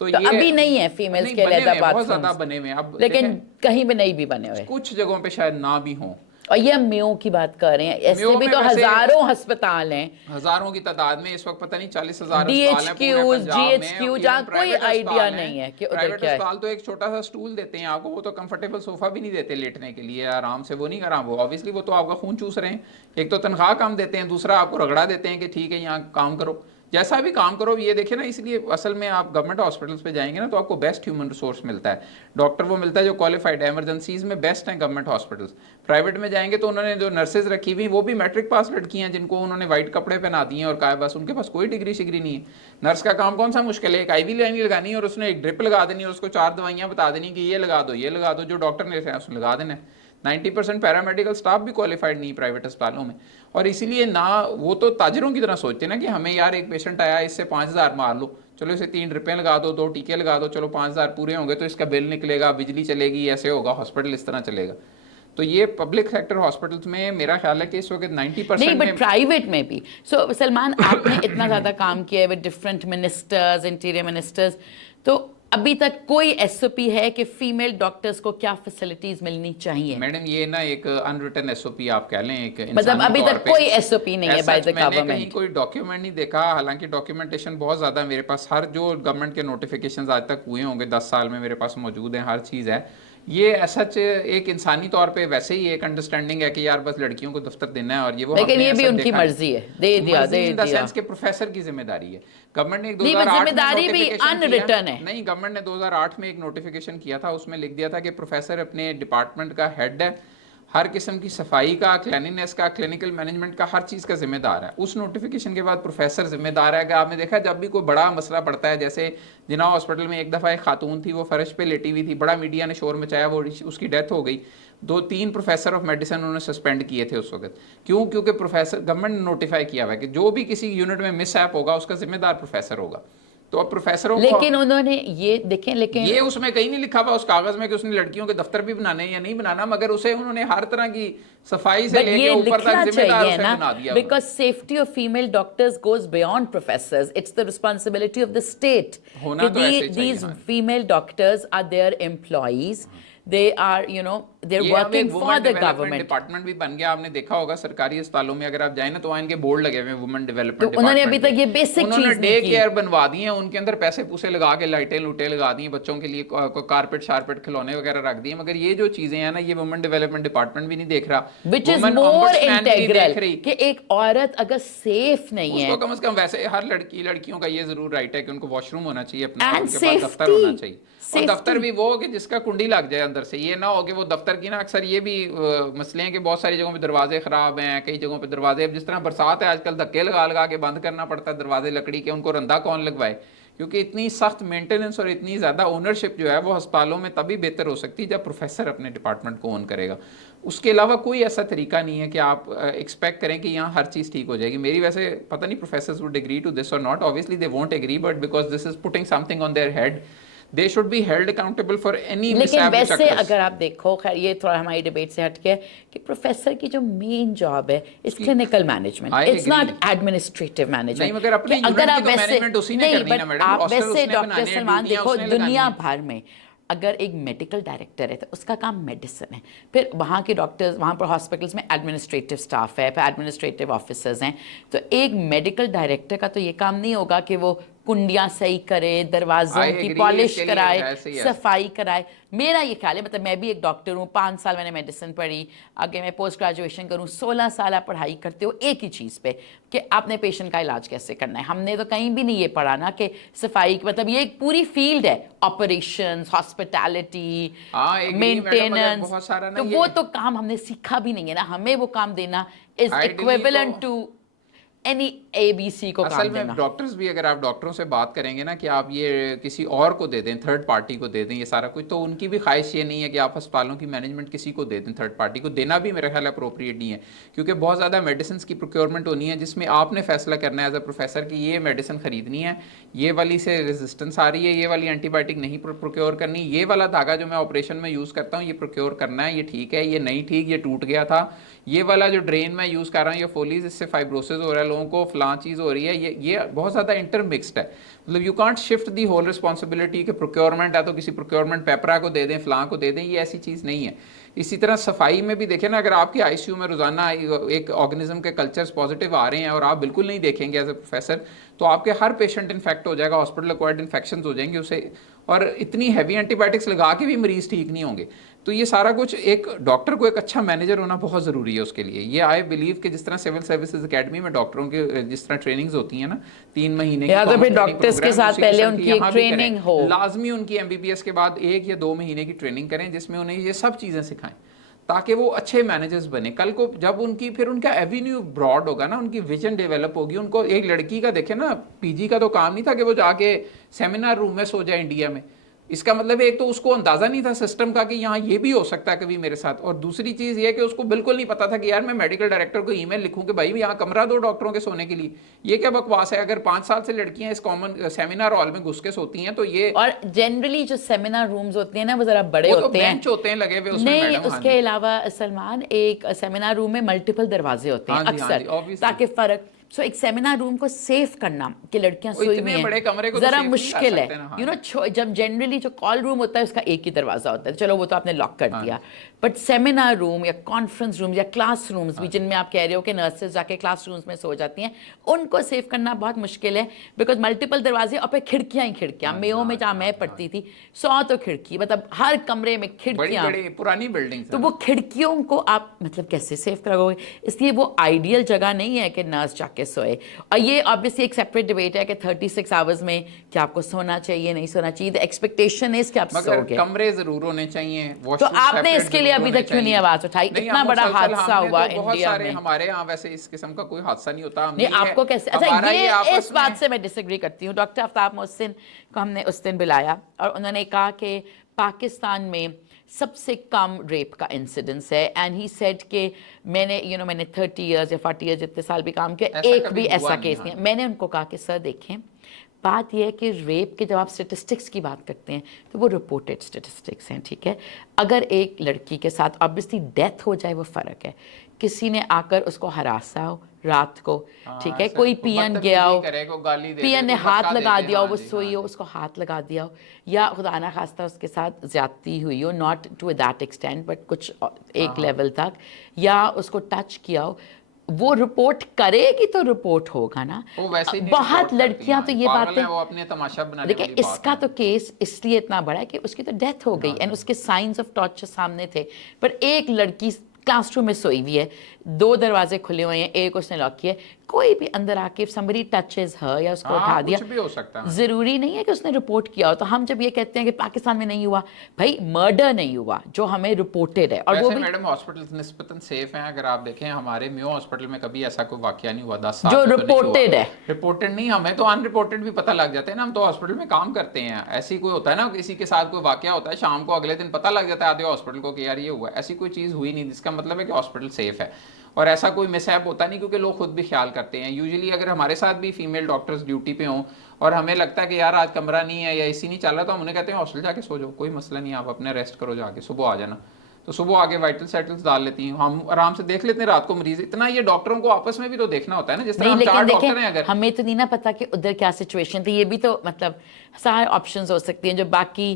तो ये अभी नहीं है फीमेल्स के लिए बहुत ज्यादा बने हुए, अब लेकिन कहीं भी नहीं भी बने हुए, कुछ जगहों पे शायद ना भी हों. और ये मेयो की बात कर रहे हैं, ऐसे भी तो हजारों अस्पताल हैं, हजारों की तादाद में इस वक्त पता नहीं 40,000 DHQ जहाँ कोई आइडिया नहीं है कि उधर क्या है. अस्पताल तो एक छोटा सा स्टूल देते हैं आपको, वो तो कंफर्टेबल सोफा भी नहीं देते लेटने के लिए आराम से, वो नहीं करा. वो ऑब्वियसली वो तो आपका खून चूस रहे हैं. एक तो तनख्वाह कम देते हैं, दूसरा आपको रगड़ा देते हैं कि ठीक है यहाँ काम करो, जैसा भी काम करो. ये देखिए ना, इसलिए असल में आप गवर्नमेंट हॉस्पिटल्स पे जाएंगे ना तो आपको बेस्ट ह्यूमन रिसोर्स मिलता है. डॉक्टर वो मिलता है जो क्वालिफाइड है, एमरजेंसीज में बेस्ट हैं गवर्नमेंट हॉस्पिटल्स. प्राइवेट में जाएंगे तो उन्होंने जो नर्सेज रखी हुई वो भी मैट्रिक पास लड़कियां जिनको उन्होंने वाइट कपड़े पहना दिए और कहा बस उनके पास कोई डिग्री शिग्री नहीं है. नर्स का काम कौन सा मुश्किल है, एक IV लाइन लगानी है और उसने एक ड्रिप लगा देनी है, उसको 4 दवाइयाँ बता देनी कि ये लगा दो, ये लगा दो, जो डॉक्टर ने उसने लगा देना है. 90% पैरामेडिकल स्टाफ भी क्वालिफाइड नहीं प्राइवेट अस्पतालों में. और इसीलिए ना वो तो ताजरों की तरह सोचते हैं ना कि हमें यार एक पेशेंट आया इससे 5,000 मार लो, चलो इसे 3 ड्रिपें लगा दो, 2 टीके लगा दो, चलो 5,000 पूरे होंगे तो इसका बिल निकलेगा, बिजली चलेगी, ऐसे होगा, हॉस्पिटल इस तरह चलेगा. तो ये पब्लिक सेक्टर हॉस्पिटल्स में मेरा ख्याल है कि इस वक्त 90% नहीं, बट प्राइवेट में भी. सो सलमान आपने इतना ज़्यादा काम किया है with different ministers, interior ministers, तो अभी तक कोई SOP है कि फीमेल डॉक्टर्स को क्या फैसिलिटीज मिलनी चाहिए? मैडम ये ना एक अनरिटन SOP आप कह लें, एक मतलब अभी तक कोई SOP नहीं है बाय द गवर्नमेंट. कहीं कोई डॉक्यूमेंट नहीं देखा, हालांकि डॉक्यूमेंटेशन बहुत ज़्यादा मेरे पास, हर जो गवर्नमेंट के नोटिफिकेशंस आज तक हुए होंगे 10 साल में मेरे पास मौजूद हैं, हर चीज़ है. ये ऐसा एक इंसानी तौर पे वैसे ही एक अंडरस्टैंडिंग है कि यार बस लड़कियों को दफ्तर देना है और ये वो, लेकिन ये भी उनकी मर्जी है, दे दिया सेंस के प्रोफेसर की जिम्मेदारी है. गवर्नमेंट ने 2008 में अनरिटन है. नहीं, गवर्नमेंट ने 2008 में एक नोटिफिकेशन किया था, उसमें लिख दिया था कि प्रोफेसर अपने डिपार्टमेंट का हेड है, हर किस्म की सफाई का, क्लिनिनेस का, क्लिनिकल मैनेजमेंट का, हर चीज़ का जिम्मेदार है. उस नोटिफिकेशन के बाद प्रोफेसर जिम्मेदार है कि आपने देखा जब भी कोई बड़ा मसला पड़ता है, जैसे जिना हॉस्पिटल में एक दफ़ा एक खातून थी वो फर्श पे लेटी हुई थी, बड़ा मीडिया ने शोर मचाया, वो उसकी डेथ हो गई. 2-3 प्रोफेसर ऑफ मेडिसिन उन्होंने सस्पेंड किए थे उस वक्त. क्यों? क्योंकि प्रोफेसर गवर्नमेंट ने नोटिफाई किया हुआ है कि जो भी किसी यूनिट में मिस ऐप होगा उसका जिम्मेदार प्रोफेसर होगा. तो अब प्रोफेसरों लेकिन उन्होंने ये देखें, लेकिन ये उसमें कहीं नहीं लिखा हुआ उस कागज में कि उसने लड़कियों के दफ्तर भी बनाने या नहीं बनाना, मगर उसे उन्होंने हर तरह की सफाई से लेके ऊपर तक जिम्मेदार उसे बना दिया. Because safety of female doctors goes beyond professors, it's the responsibility of the state. These female doctors are their employees, they are, you know, they're working for the government. Department भी बन गया, आपने देखा होगा सरकारी अस्पतालों में अगर आप जाए ना तो वहाँ इनके बोर्ड लगे हुए हैं वुमेन डेवलपमेंट तो उन्होंने अभी तक ये बेसिक उन्होंने चीज डे नहीं की। केयर बनवा दी है, उनके अंदर पैसे पूसे लगा के लाइटें लूटे लगा दी हैं, बच्चों के लिए कारपेट शारपेट खिलौने वगैरह रख दिए, मगर ये जो चीजें हैं ना ये वुमेन डेवलपमेंट डिपार्टमेंट भी नहीं देख रहा, Which is Women more Ombudsman भी नहीं integral देख रही। कि एक औरत अगर सेफ नहीं है, उसको कम से कम वैसे हर लड़कियों का ये जरूर राइट है कि उनको वॉशरूम होना चाहिए अपना, And उनके पास दफ्तर safety, होना चाहिए, और दफ्तर भी वो हो कि जिसका कुंडी लग जाए अंदर से, ये ना हो कि वो दफ्तर की ना अक्सर ये भी मसले हैं कि बहुत सारी जगहों पे दरवाजे खराब हैं, कई जगहों पे दरवाजे, अब जिस तरह बरसात है आजकल धक्के लगा लगा के बंद करना पड़ता है दरवाजे लकड़ी के, उनको रंदा कौन लगवाए, क्योंकि इतनी सख्त मेंटेनेंस और इतनी ज़्यादा ओनरशिप जो है वो अस्पतालों में तभी बेहतर हो सकती है जब प्रोफेसर अपने डिपार्टमेंट को ओन करेगा। उसके अलावा कोई ऐसा तरीका नहीं है कि आप एक्सपेक्ट करें कि यहाँ हर चीज़ ठीक हो जाएगी। मेरी वैसे पता नहीं professors would agree to this और not, obviously they won't agree, but because this is putting something on their head, they should be held accountable for any लेकिन mishap which वैसे occurs. अगर आप देखो, खैर ये थोड़ा हमारी डिबेट से हटके है कि प्रोफेसर की जो मेन जॉब है is clinical management, it's not administrative management. नहीं, मगर अपनी अगर आप यूनिट की तो वैसे मैनेजमेंट उसी ने करनी ना मैडम, आप हॉस्टल वैसे उसने डॉक्टर बनाने हैं, सलमान ड्यूटियां देखो उसने लगानी दुनिया हैं। भर में अगर एक मेडिकल डायरेक्टर है तो उसका काम मेडिसिन है, फिर वहाँ के डॉक्टर्स, वहाँ पर हॉस्पिटल्स में एडमिनिस्ट्रेटिव स्टाफ है, फिर एडमिनिस्ट्रेटिव ऑफिसर्स हैं, तो एक मेडिकल डायरेक्टर का तो ये काम नहीं होगा कि वो कुंडियाँ सही करे, दरवाज़ों की पॉलिश कराए, सफाई कराए। मेरा ये ख्याल है, मतलब मैं भी एक डॉक्टर हूँ, 5 साल मैंने मेडिसिन पढ़ी, आगे मैं पोस्ट ग्रेजुएशन करूँ, 16 साल आप पढ़ाई करते हो एक ही चीज़ पे कि आपने पेशेंट का इलाज कैसे करना है। हमने तो कहीं भी नहीं ये पढ़ा ना कि सफाई, मतलब ये एक पूरी फील्ड है, ऑपरेशंस, हॉस्पिटैलिटी, मेंटेनेंस, तो वो तो काम हमने सीखा भी नहीं है ना, हमें वो काम देना is equivalent to any ABC को काम देना। असल में डॉक्टर्स भी, अगर आप डॉक्टरों से बात करेंगे ना कि आप ये किसी और को दे दें, थर्ड पार्टी को दे दें ये सारा कुछ, तो उनकी भी ख्वाहिश ये नहीं है कि आप अस्पतालों की मैनेजमेंट किसी को दे दें, थर्ड पार्टी को देना भी मेरा ख्याल अप्रोप्रिएट नहीं है, क्योंकि बहुत ज़्यादा मेडिसिन की प्रोक्योरमेंट होनी है जिसमें आपने फैसला करना है एज अ प्रोफेसर कि ये मेडिसिन खरीदनी है, ये वाली से रेजिस्टेंस आ रही है, ये वाली एंटीबायोटिक नहीं प्रोक्योर करनी, ये वाला धागा जो मैं ऑपरेशन में यूज़ करता हूँ ये प्रोक्योर करना है, ये ठीक है, ये नहीं ठीक, ये टूट गया था, ये वाला जो ड्रेन मैं यूज़ कर रहा हूँ ये फोलीज, इससे फाइब्रोसिस हो रहा है लोगों को, फलां चीज़ हो रही है, ये बहुत ज़्यादा इंटरमिक्स्ड है। मतलब you can't shift the whole responsibility कि प्रोक्योरमेंट है तो किसी प्रोक्योरमेंट पेपरा को दे दें, फलां को दे दें, ये ऐसी चीज़ नहीं है। इसी तरह सफाई में भी देखें ना, अगर आपके ICU में रोजाना एक ऑर्गेनिज्म के कल्चर्स पॉजिटिव आ रहे हैं और आप बिल्कुल नहीं देखेंगे एज ए प्रोफेसर, तो आपके हर पेशेंट इन्फेक्ट हो जाएगा, हॉस्पिटल एक्वायर्ड इन्फेक्शन हो जाएंगे उसे, और इतनी हैवी एंटीबायोटिक्स लगा के भी मरीज ठीक नहीं होंगे। तो ये सारा कुछ एक डॉक्टर को एक अच्छा मैनेजर होना बहुत ज़रूरी है उसके लिए। ये आई बिलीव कि जिस तरह सिविल सर्विसेज अकेडमी में डॉक्टरों के जिस तरह ट्रेनिंग्स होती हैं ना 3 महीने या तो फिर डॉक्टर्स के साथ पहले उनकी एक ट्रेनिंग हो, लाजमी उनकी MBBS के बाद 1 या 2 महीने की ट्रेनिंग करें जिसमें उन्हें ये सब चीज़ें सिखाएं ताकि वो अच्छे मैनेजर्स बने। कल को जब उनकी फिर उनका एवेन्यू ब्रॉड होगा ना, उनकी विजन डेवलप होगी। उनको एक लड़की का देखे ना, PG का तो काम नहीं था कि वो जाके सेमिनार रूम में सो जाए इंडिया में। इसका मतलब एक तो उसको अंदाजा नहीं था सिस्टम का कि यहाँ ये भी हो सकता है कभी मेरे साथ, और दूसरी चीज़ ये कि उसको बिल्कुल नहीं पता था कि यार मैं मेडिकल डायरेक्टर को ईमेल लिखूं कि भाई यहाँ कमरा दो डॉक्टरों के सोने के लिए। ये क्या बकवास है? अगर 5 साल से लड़कियां इस कॉमन सेमिनार हॉल में घुस के सोती हैं तो ये, और जनरली जो सेमिनार रूम्स होते हैं ना वो जरा बड़े वो होते तो हैं, बेंच होते हैं लगे हुए उसमें नहीं मैडम। उसके अलावा सलमान, एक सेमिनार रूम में मल्टीपल दरवाजे होते हैं अक्सर, ताकि फर्क, सो एक सेमिनार रूम को सेफ करना कि लड़कियां सोई हुई हैं जरा मुश्किल है। यू नो, जब जनरली जो कॉल रूम होता है उसका एक ही दरवाजा होता है, चलो वो तो आपने लॉक कर दिया, बट सेमिनार रूम या कॉन्फ्रेंस रूम या क्लास रूम्स भी जिनमें आप कह रहे हो कि नर्सेज जाके क्लास रूम्स में सो जाती हैं, उनको सेव करना बहुत मुश्किल है, बिकॉज मल्टीपल दरवाजे और फिर खिड़कियां ही खिड़कियां। मेयो में जहाँ मैं पढ़ती थी 100 तो खिड़की, मतलब हर कमरे में खिड़कियां, पुरानी बिल्डिंग, तो वो खिड़कियों को आप मतलब कैसे सेव करोगे? इसलिए वो आइडियल जगह नहीं है कि नर्स जाके सोए। और ये ऑब्वियसली एक सेपरेट डिबेट है कि 36 आवर्स में क्या आपको सोना चाहिए, नहीं सोना चाहिए। द एक्सपेक्टेशन इज कि आप सोओगे, कमरे जरूर होने चाहिए। तो आपने इसके लिए अभी तक क्यों नहीं आवाज उठाई? इतना बड़ा हादसा हुआ इंडिया में। हमारे यहाँ वैसे इस किस्म का कोई हादसा नहीं होता। नहीं, आपको कैसे? अच्छा, ये इस बात से मैं डिसएग्री करती हूँ। डॉक्टर आफ्ताब मोहसिन को हमने उस दिन बुलाया और उन्होंने कहा कि पाकिस्तान में सबसे कम रेप का इंसिडेंस है, एंड ही सेड कि मैंने मैंने 30 इयर्स या 40 इयर्स जितने साल भी काम किया, एक भी ऐसा केस नहीं है। मैंने उनको कहा कि सर देखें, बात यह है कि रेप के जब आप स्टेटिस्टिक्स की बात करते हैं तो वो रिपोर्टेड स्टेटिस्टिक्स हैं, ठीक है। अगर एक लड़की के साथ ऑब्वियसली डेथ हो जाए वो फ़र्क है, किसी ने आकर उसको हरासा हो रात को, ठीक है, कोई पियन गया हो, पियन ने हाथ लगा दिया हो, वो सोई हो, उसको हाथ लगा दिया हो, या खुदा ना खास्ता उसके साथ ज्यादती हुई हो, not to that extent but कुछ एक लेवल तक, या उसको टच किया हो, वो रिपोर्ट करेगी तो रिपोर्ट होगा ना। बहुत लड़कियां तो ये बातें, वो अपने तमाशा बनाने देखिए वाली बात इसका है। तो केस इसलिए इतना बड़ा है कि उसकी तो डेथ हो गई एंड उसके साइंस ऑफ टॉर्चर सामने थे, पर एक लड़की क्लासरूम में सोई हुई है, 2 दरवाजे खुले हुए हैं, एक उसने लॉक किया, कोई भी अंदर आके समबडी टचेस हर या उसको उठा दिया, कुछ भी हो सकता है, जरूरी नहीं है कि उसने रिपोर्ट किया हो। तो हम जब ये कहते हैं कि पाकिस्तान में नहीं हुआ, भाई मर्डर नहीं हुआ जो हमें रिपोर्टेड है, और वो भी मैडम हॉस्पिटल निस्बतन सेफ हैं। अगर आप देखें हमारे मेयो हॉस्पिटल में कभी ऐसा कोई वाकया नहीं हुआ 10 साल जो में तो नहीं हुआ। रिपोर्टेड है, रिपोर्टेड नहीं, हमें तो अनरिपोर्टेड भी पता लग जाते हैं ना, हम तो हॉस्पिटल में काम करते हैं। ऐसी कोई होता है ना, किसी के साथ कोई वाकया होता है, शाम को अगले दिन पता लग जाता है आधे हॉस्पिटल को कि यार ये हुआ। ऐसी कोई चीज़ हुई नहीं, जिसका मतलब है कि हॉस्पिटल सेफ है और ऐसा कोई मिसहैप होता नहीं, क्योंकि लोग खुद भी ख्याल करते हैं। यूजुअली अगर हमारे साथ भी फीमेल डॉक्टर्स ड्यूटी पे हों और हमें लगता है कि यार आज कमरा नहीं है या एसी नहीं चल रहा, तो हम उन्हें कहते हैं हॉस्टल जाके सो जाओ, कोई मसला नहीं, आप अपने रेस्ट करो जाके, सुबह आ जाना। तो सुबह आगे वाइटल सेटल्स डाल लेती हैं, हम आराम से देख लेते हैं रात को मरीज। इतना ये डॉक्टरों को आपस में भी तो देखना होता है ना, जिस तरह हम 4 डॉक्टर हैं। अगर हमें तो नहीं ना पता कि उधर क्या सिचुएशन थी, ये भी तो मतलब सारे ऑप्शंस हो सकती हैं जो बाकी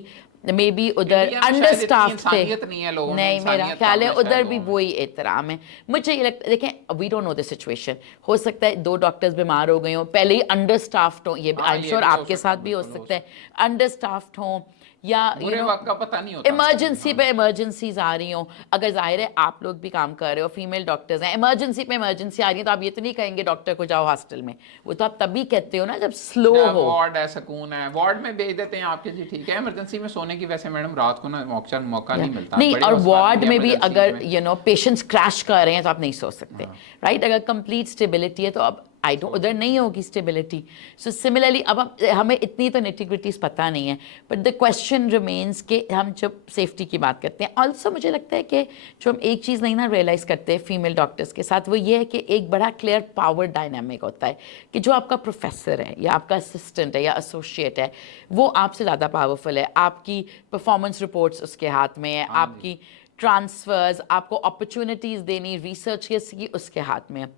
मे बी उधर अंडर स्टाफ थे। नहीं, मेरा ख्याल है उधर भी वही एहतराम है। मुझे ये लगता है, देखें we don't know the situation, हो सकता है 2 डॉक्टर्स बीमार हो गए हों, पहले ही अंडर स्टाफ्ड हो, ये आई एम श्योर आपके साथ भी हो सकता है, अंडर स्टाफ्ड हों, या वक्त का पता नहीं होता, इमरजेंसी पे इमरजेंसीज आ रही हो। अगर जाहिर है आप लोग भी काम कर रहे हो, फीमेल डॉक्टर्स हैं, इमरजेंसी पे इमरजेंसी आ रही है, तो आप ये तो नहीं कहेंगे डॉक्टर को जाओ हॉस्टल में, वो तो आप तभी कहते हो ना जब स्लो हो। वार्ड है, सुकून है, वार्ड में भेज देते हैं आपके, जी ठीक है। इमरजेंसी में सोने की वैसे मैडम रात को ना मौका नहीं मिलता नहीं, और वार्ड में भी अगर पेशेंट्स क्रैश कर रहे हैं तो आप नहीं सो सकते, राइट। अगर कंप्लीट स्टेबिलिटी है तो अब आई डोंट, उधर नहीं होगी स्टेबिलिटी। सो सिमिलरली अब हमें इतनी तो नेटिग्रिटीज पता नहीं है, बट द क्वेश्चन रिमेन्स कि हम जब सेफ्टी की बात करते हैं, ऑल्सो मुझे लगता है कि जो हम एक चीज़ नहीं ना रियलाइज़ करते फीमेल डॉक्टर्स के साथ, वो ये है कि एक बड़ा क्लियर पावर डायनामिक होता है कि जो आपका प्रोफेसर है या आपका असिस्टेंट है या एसोसिएट है, वो आपसे ज़्यादा पावरफुल है, आपकी परफॉर्मेंस रिपोर्ट्स उसके हाथ में है, आपकी ट्रांसफर्स, आपको अपॉर्चुनिटीज़ देनी रिसर्च की उसके हाथ में है।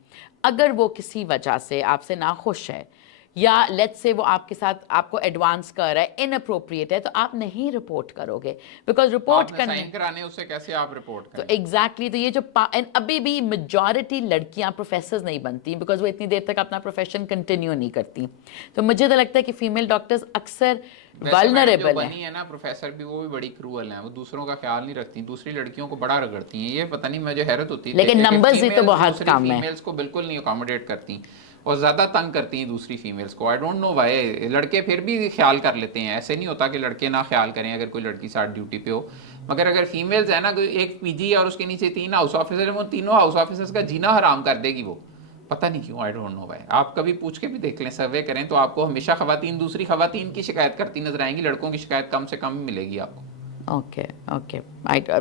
अगर वो किसी वजह से आपसे नाखुश है या लेट्स से वो आपके साथ आपको एडवांस कर रहा है, इनअप्रोप्रिएट है, तो आप नहीं रिपोर्ट करोगे, बिकॉज रिपोर्ट करने कराने उससे कैसे आप रिपोर्ट करें। तो एग्जैक्टली तो ये जो अभी भी मेजॉरिटी लड़कियां प्रोफेसर्स नहीं बनती बिकॉज वो इतनी देर तक अपना प्रोफेशन कंटिन्यू नहीं करती। तो मुझे तो लगता है कि फीमेल डॉक्टर्स अक्सर वल्नरेबल है ना, प्रोफेसर भी वो भी बड़ी क्रूअल हैं, वो दूसरों का ख्याल नहीं रखती, दूसरी लड़कियों को बड़ा रगड़ती हैं। ये पता नहीं मुझे हैरत होती है, लेकिन नंबर्स भी तो बहुत कम है, फीमेल्स को बिल्कुल नहीं अकोमोडेट करती और ज़्यादा तंग करती हैं दूसरी फीमेल्स को। I don't know why. लड़के फिर भी ख्याल कर लेते हैं, ऐसे नहीं होता कि लड़के ना ख्याल करें अगर कोई लड़की साथ ड्यूटी पे हो, मगर अगर फीमेल्स है ना, एक पीजी और उसके नीचे 3 हाउस ऑफिसर है, वो तीनों हाउस ऑफिसर्स का जीना हराम कर देगी वो, पता नहीं क्यों, आई डोंट नो भाई। आप कभी पूछ के भी देख लें, सर्वे करें, तो आपको हमेशा खवातीन दूसरी खवातीन की शिकायत करती नजर आएंगी, लड़कों की शिकायत कम से कम मिलेगी आपको। ओके ओके,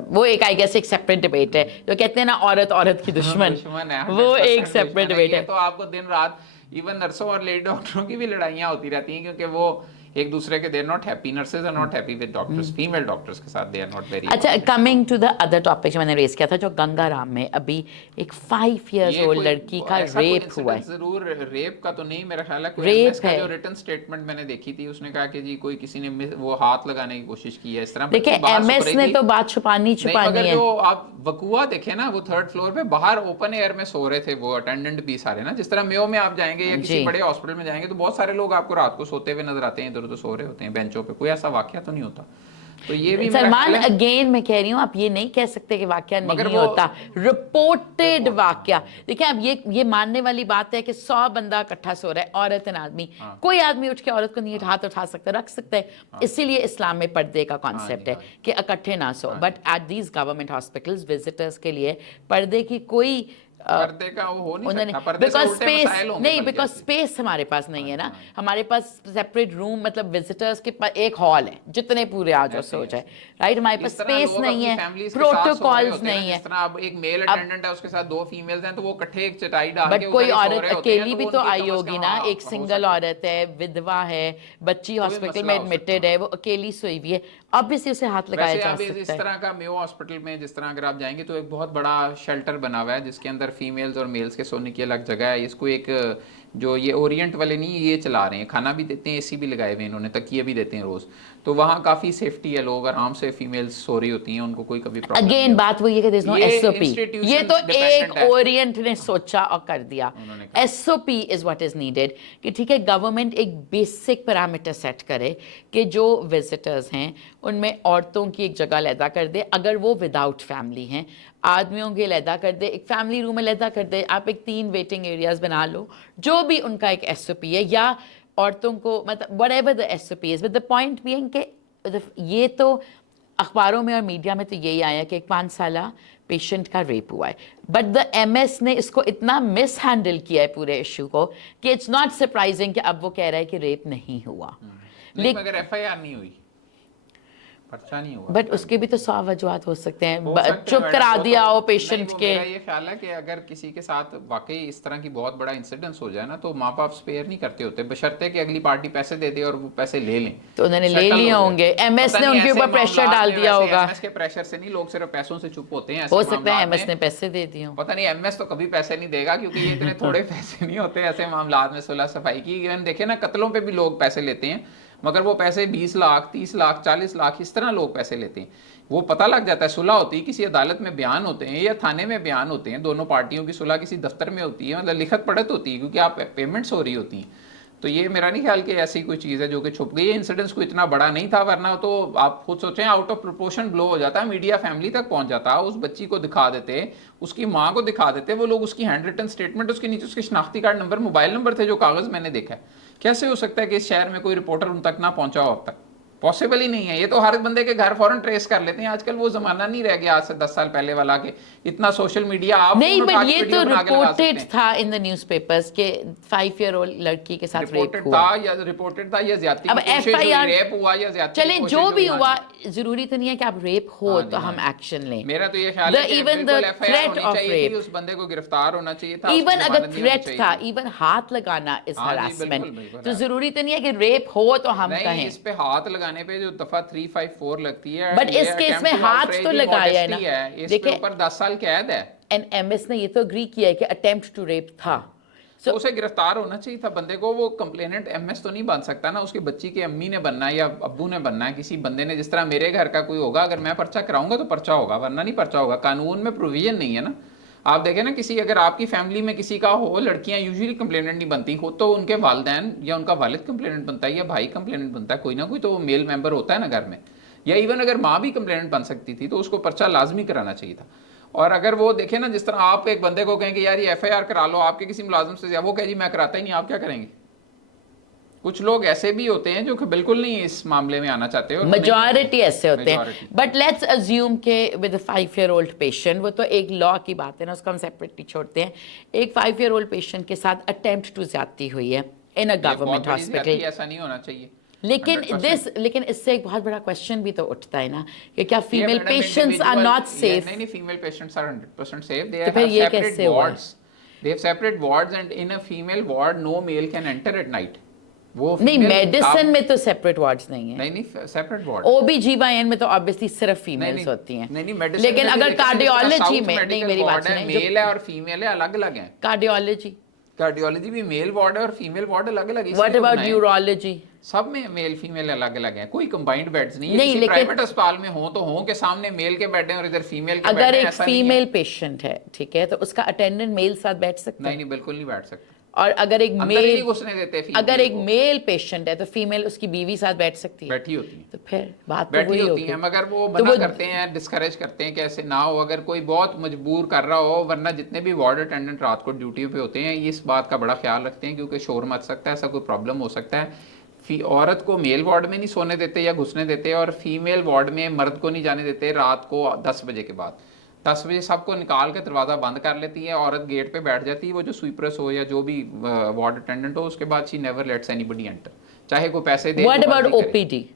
वो एक आई गेस एक सेपरेट डिबेट है, जो कहते हैं ना औरत की दुश्मन है, वो एक सेपरेट डिबेट है। तो आपको दिन रात इवन नर्सों और लेडी डॉक्टरों की भी लड़ाइयाँ होती रहती हैं, क्योंकि वो एक दूसरे के they are not happy, nurses are not happy with doctors, female doctors के साथ दे आर नॉट वेरी। अच्छा, coming to the other topic जो मैंने रेस किया था, जो गंगाराम में अभी एक 5 years ओल्ड लड़की का रेप हुआ है। जरूर रेप का तो नहीं, मेरा ख्याल है कोई रेप का है। जो रिटन स्टेटमेंट मैंने देखी थी, उसने कहा कि जी कोई किसी ने वो हाथ लगाने की कोशिश की है, इस तरह। देखिए एमएस ने तो बात छुपानी है। जो आप वकुआ देखे ना, वो 3rd फ्लोर पे बाहर ओपन एयर में सो रहे थे वो अटेंडेंट भी सारे ना, जिस तरह मेयो में आप जाएंगे या किसी बड़े हॉस्पिटल में जाएंगे तो बहुत सारे लोग आपको रात को सोते हुए नजर आते हैं, इधर उधर सो रहे होते हैं बेंचों पे, कोई ऐसा वाकया तो नहीं होता। तो ये भी सलमान अगेन मैं कह रही हूँ, आप ये नहीं कह सकते कि वाकया नहीं होता, रिपोर्टेड वाकया। देखिए अब ये मानने वाली बात है कि 100 बंदा इकट्ठा सो रहा है, औरत एंड आदमी, कोई आदमी उठ के औरत को नहीं हाथ उठा सकता, रख सकता है, इसीलिए इस्लाम में पर्दे का कॉन्सेप्ट है कि इकट्ठे ना सो। But at these government hospitals visitors के लिए पर्दे की कोई पर्दे का वो हो नहीं उन्होंने सकता, पर्दे से बिकॉज उल्टे स्पेस मसाइल होंगे नहीं, बल्कि बिकॉज ऐसे। स्पेस हमारे पास नहीं है ना, हमारे पास सेपरेट रूम, मतलब विजिटर्स के पास एक हॉल है, जितने पूरे आ जाओ ऐसे सो ही जाए, ऐसे ही। राइट, हमारे पास इस तरह स्पेस लोग नहीं अपनी है, फैमिलीज के साथ सो रहे प्रोटोकॉल्स होते हैं ना, नहीं जिस है। तरह अब एक मेल अब अटेंडेंट है, उसके साथ 2 फीमेल्स हैं, तो वो इकट्ठे एक चटाई डाल के बट उधर कोई ही सो औरत रहे होते हैं, अकेली तो भी वो तो उनकी आई कम से होगी कम ना, हाँ एक हो सिंगल सकता है, औरत है, विधवा है, बच्ची कोई हॉस्पिटल मसला में हो सकता है एडमिटेड हाँ। है, वो अकेली सोई हुई है, ऑब्वियसली उसे हाथ लगाया वैसे जा अब सकता इस है। तरह का मेयो हॉस्पिटल में जिस तरह अगर आप जाएंगे तो एक बहुत बड़ा शेल्टर बना हुआ है, जिसके अंदर फीमेल्स और मेल्स के सोने की अलग जगह है। इसको एक जो ये ओरिएंट वाले नहीं ये चला रहे हैं, खाना भी देते हैं, एसी भी लगाए हुए हैं इन्होंने, तकिए भी देते हैं रोज, तो वहाँ काफ़ी सेफ्टी है, लोग आराम से फीमेल्स सो रही होती हैं, उनको कोई कभी प्रॉब्लम नहीं अगेन बात वही है कि देयर इज नो होती। ये एसओपी, ये इंस्टीट्यूशन तो एक डिपेंडेंट है, ओरिएंट ने सोचा और कर दिया। उन्होंने कहा SOP is what is needed, कि ठीक है गवर्नमेंट एक बेसिक पैरामीटर सेट करे कि जो विजिटर्स हैं उनमें औरतों की एक जगह अलहदा कर दे, अगर वो विदाउट फैमिली हैं, आदमियों के अलहदा कर दे, एक फैमिली रूम अलहदा कर दे, आप एक 3 वेटिंग एरियाज बना लो, जो भी उनका एक एसओपी है, या औरतों को मतलब whatever the SOP is, with the point being कि ये तो अखबारों में और मीडिया में तो यही आया कि एक 5 साला पेशेंट का रेप हुआ है, बट द एमएस ने इसको इतना मिस हैंडल किया है पूरे इशू को कि इट्स नॉट सरप्राइजिंग कि अब वो कह रहा है कि रेप नहीं हुआ। नहीं मगर एफआईआर नहीं हुई, पर्चा नहीं हुआ, बट उसके भी तो 100 वजूहत हो सकते हैं, हो सकते हैं चुप मैडम, करा वो दिया तो हो नहीं, पेशेंट वो के। मेरा ये ख्याल है कि अगर किसी के साथ वाकई इस तरह की बहुत बड़ा इंसिडेंस हो जाए ना, तो माँ बाप स्पेयर नहीं करते होते, बशर्ते कि अगली पार्टी पैसे दे दे और वो पैसे ले लें, तो उन्होंने ले सेटल लिए हो जाए। होंगे, एमएस पता ने नहीं उनके ऐसे ऊपर प्रेशर मामलात डाल में, दिया वैसे होगा, एमएस के प्रेशर से नहीं, लोग सिर्फ पैसों से चुप होते हैं हो ऐसे सकता है मामलात एमएस ने में। पैसे दे दिए हों। पता नहीं एमएस तो कभी पैसे नहीं देगा, क्योंकि ये इतने थोड़े पैसे नहीं होते ऐसे मामलात में सुलह सफाई की। इवन देखे ना, कत्लों पे भी लोग पैसे लेते हैं, मगर वो पैसे 20 लाख 30 लाख 40 लाख इस तरह लोग पैसे लेते हैं। वो पता लग जाता है, सुलह होती है, किसी अदालत में बयान होते हैं या थाने में बयान होते हैं, दोनों पार्टियों की सुलह किसी दफ्तर में होती है, मतलब लिखत पढ़त होती है, क्योंकि आप पेमेंट्स हो रही होती हैं। तो ये मेरा नहीं ख्याल कि ऐसी कोई चीज़ है जो कि छुप गई है। इंसिडेंस को इतना बड़ा नहीं था, वरना तो आप खुद सोचें आउट ऑफ प्रोपोर्शन ब्लो हो जाता, मीडिया फैमिली तक पहुंच जाता, उस बच्ची को दिखा देते, उसकी माँ को दिखा देते, वो लोग उसकी हैंड रिटन स्टेटमेंट, उसके नीचे उसके शनाख्ती कार्ड नंबर, मोबाइल नंबर थे जो कागज़ मैंने देखा है। कैसे हो सकता है कि इस शहर में कोई रिपोर्टर उन तक ना पहुंचा हो अब तक? पॉसिबल ही नहीं है। ये तो हर बंदे के घर फौरन ट्रेस कर लेते हैं आजकल, वो जमाना नहीं रह गया आज से 10 साल पहले वाला कि इतना सोशल मीडिया आप नहीं, फोन उठा बट के ये वीडियो तो बना के लगा सकते रिपोर्टेड हैं। था इन द न्यूज़पेपर्स के 5 ईयर ओल्ड लड़की के साथ रेप रिपोर्टेड हुआ। था या रिपोर्टेड था या ज्यादती अब की कोशिश हुई, एफआईआर रेप हुआ या ज्यादती की चले कोशिश जो भी हाँ हुआ, जी। जरूरी तो नहीं है कि आप रेप हो हाँ जी, तो हाँ हम जी। एक्शन लें। मेरा तो ये ख्याल है कि इवन द बिल्कुल एफआईआर थ्रेट होनी ऑफ चाहिए थी, रेप, उस बंदे को गिरफ्तार होना चाहिए था, उसकी इवन अगर जमानत नहीं होनी थ्रेट चाहिए था, थी। इवन हाथ लगाना इज हाँ जी, हरासमेंट, बिल्कुल बिल्कुल तो है। जरूरी तो नहीं है कि रेप हो तो हम नहीं, कहें। इस पे हाथ लगाने पे जो दफा 354 लगती है, बट ये इस केस attempt में to हाथ outrage तो the लगाया है modesty ना, है, इस पे देखिए ऊपर 10 साल कैद है। एमएस ने ये तो अग्री किया है कि अटेम्प्ट टू रेप था, तो उसे गिरफ्तार होना चाहिए था बंदे को। वो कंप्लेनेंट एमएस तो नहीं बन सकता ना, उसकी बच्ची की अम्मी ने बनना है या अब्बू ने बनना है, किसी बंदे ने। जिस तरह मेरे घर का कोई होगा, अगर मैं पर्चा कराऊंगा तो पर्चा होगा, वरना नहीं पर्चा होगा। कानून में प्रोविजन नहीं है ना। आप देखें ना, किसी अगर आपकी फैमिली में किसी का हो, लड़कियां यूजुअली कंप्लेनेंट नहीं बनती, खुद तो उनके वालिदैन या उनका वालिद कंप्लेनेंट बनता है या भाई कंप्लेनेंट बनता है, कोई ना कोई तो मेल मेंबर होता है ना घर में। या इवन अगर माँ भी कंप्लेनेंट बन सकती थी तो उसको पर्चा लाजमी कराना चाहिए था। और अगर वो देखे ना, जिस तरह आप एक बंदे को कहें कि यार ये एफआईआर करा लो आपके किसी मुलाजिम से, वो कहे जी मैं कराता ही नहीं, आप क्या करेंगे? कुछ लोग ऐसे भी होते हैं जो कि बिल्कुल नहीं इस मामले में आना चाहते, और मेजॉरिटी ऐसे होते हैं। बट लेट्स अज्यूम के विद 5 ईयर ओल्ड पेशेंट, वो तो एक लॉ की बात है ना, उसको हम सेपरेटली छोड़ते हैं। एक 5 ईयर ओल्ड पेशेंट के साथ अटेम्प्ट टू ज्यादती हुई है इन अ गवर्नमेंट हॉस्पिटल, ऐसा नहीं होना चाहिए। लेकिन इससे एक बहुत बड़ा क्वेश्चन भी तो उठता है ना कि क्या female patients are not safe? नहीं, female patients are 100% safe. They तो फिर हैव ये सेपरेट कैसे हुआ? Wards, they have separate wards, and in a female ward no male can enter at night. वो नहीं, मेडिसिन में तो सेपरेट वार्ड्स नहीं है। नहीं, सेपरेट वार्ड। ओबीजीवाईएन में तो ऑब्वियसली सिर्फ फीमेल्स होती हैं। नहीं, मेडिसिन। लेकिन अगर कार्डियोलॉजी में, नहीं मेरी बात सुनें, मेल है और फीमेल है, अलग अलग है। कार्डियोलॉजी भी मेल वार्ड है और फीमेल वार्ड अलग अलग है। What about urology? सब में मेल फीमेल अलग अलग है, कोई कंबाइंड बेड्स नहीं है। नहीं, किसी लेकिन प्राइवेट अस्पताल में हो तो हो के सामने मेल के बेड हैं और इधर फीमेल के बेड अगर हैं, एक ऐसा नहीं है। फीमेल पेशेंट है, ठीक है, तो उसका अटेंडेंट मेल साथ बैठ सकता है? नहीं, बिल्कुल नहीं बैठ सकता। और अगर एक अंदर ही नहीं मेल, घुसने देते फीमेल अगर एक को। मेल पेशेंट है तो फीमेल उसकी बीवी साथ बैठ सकती है? बैठी होती है। तो फिर बात तो बैठी वही होती होगी। हैं, मगर वो तो मना वो करते हैं, डिस्करेज करते हैं कि ऐसे ना हो, अगर कोई बहुत मजबूर कर रहा हो। वरना जितने भी वार्ड अटेंडेंट रात को ड्यूटी पे होते हैं, इस बात का बड़ा ख्याल रखते हैं, क्योंकि शोर मच सकता है, ऐसा कोई प्रॉब्लम हो सकता है। औरत को मेल वार्ड में नहीं सोने देते या घुसने देते, और फीमेल वार्ड में मर्द को नहीं जाने देते रात को 10 बजे के बाद। 10 बजे सबको निकाल के दरवाज़ा बंद कर लेती है, औरत गेट पे बैठ जाती है, वो जो स्वीपर्स हो या जो भी वार्ड अटेंडेंट हो, उसके बाद she never lets anybody enter, चाहे कोई पैसे दे व्हाट जो अबाउट मर्जी करे। ओपीडी?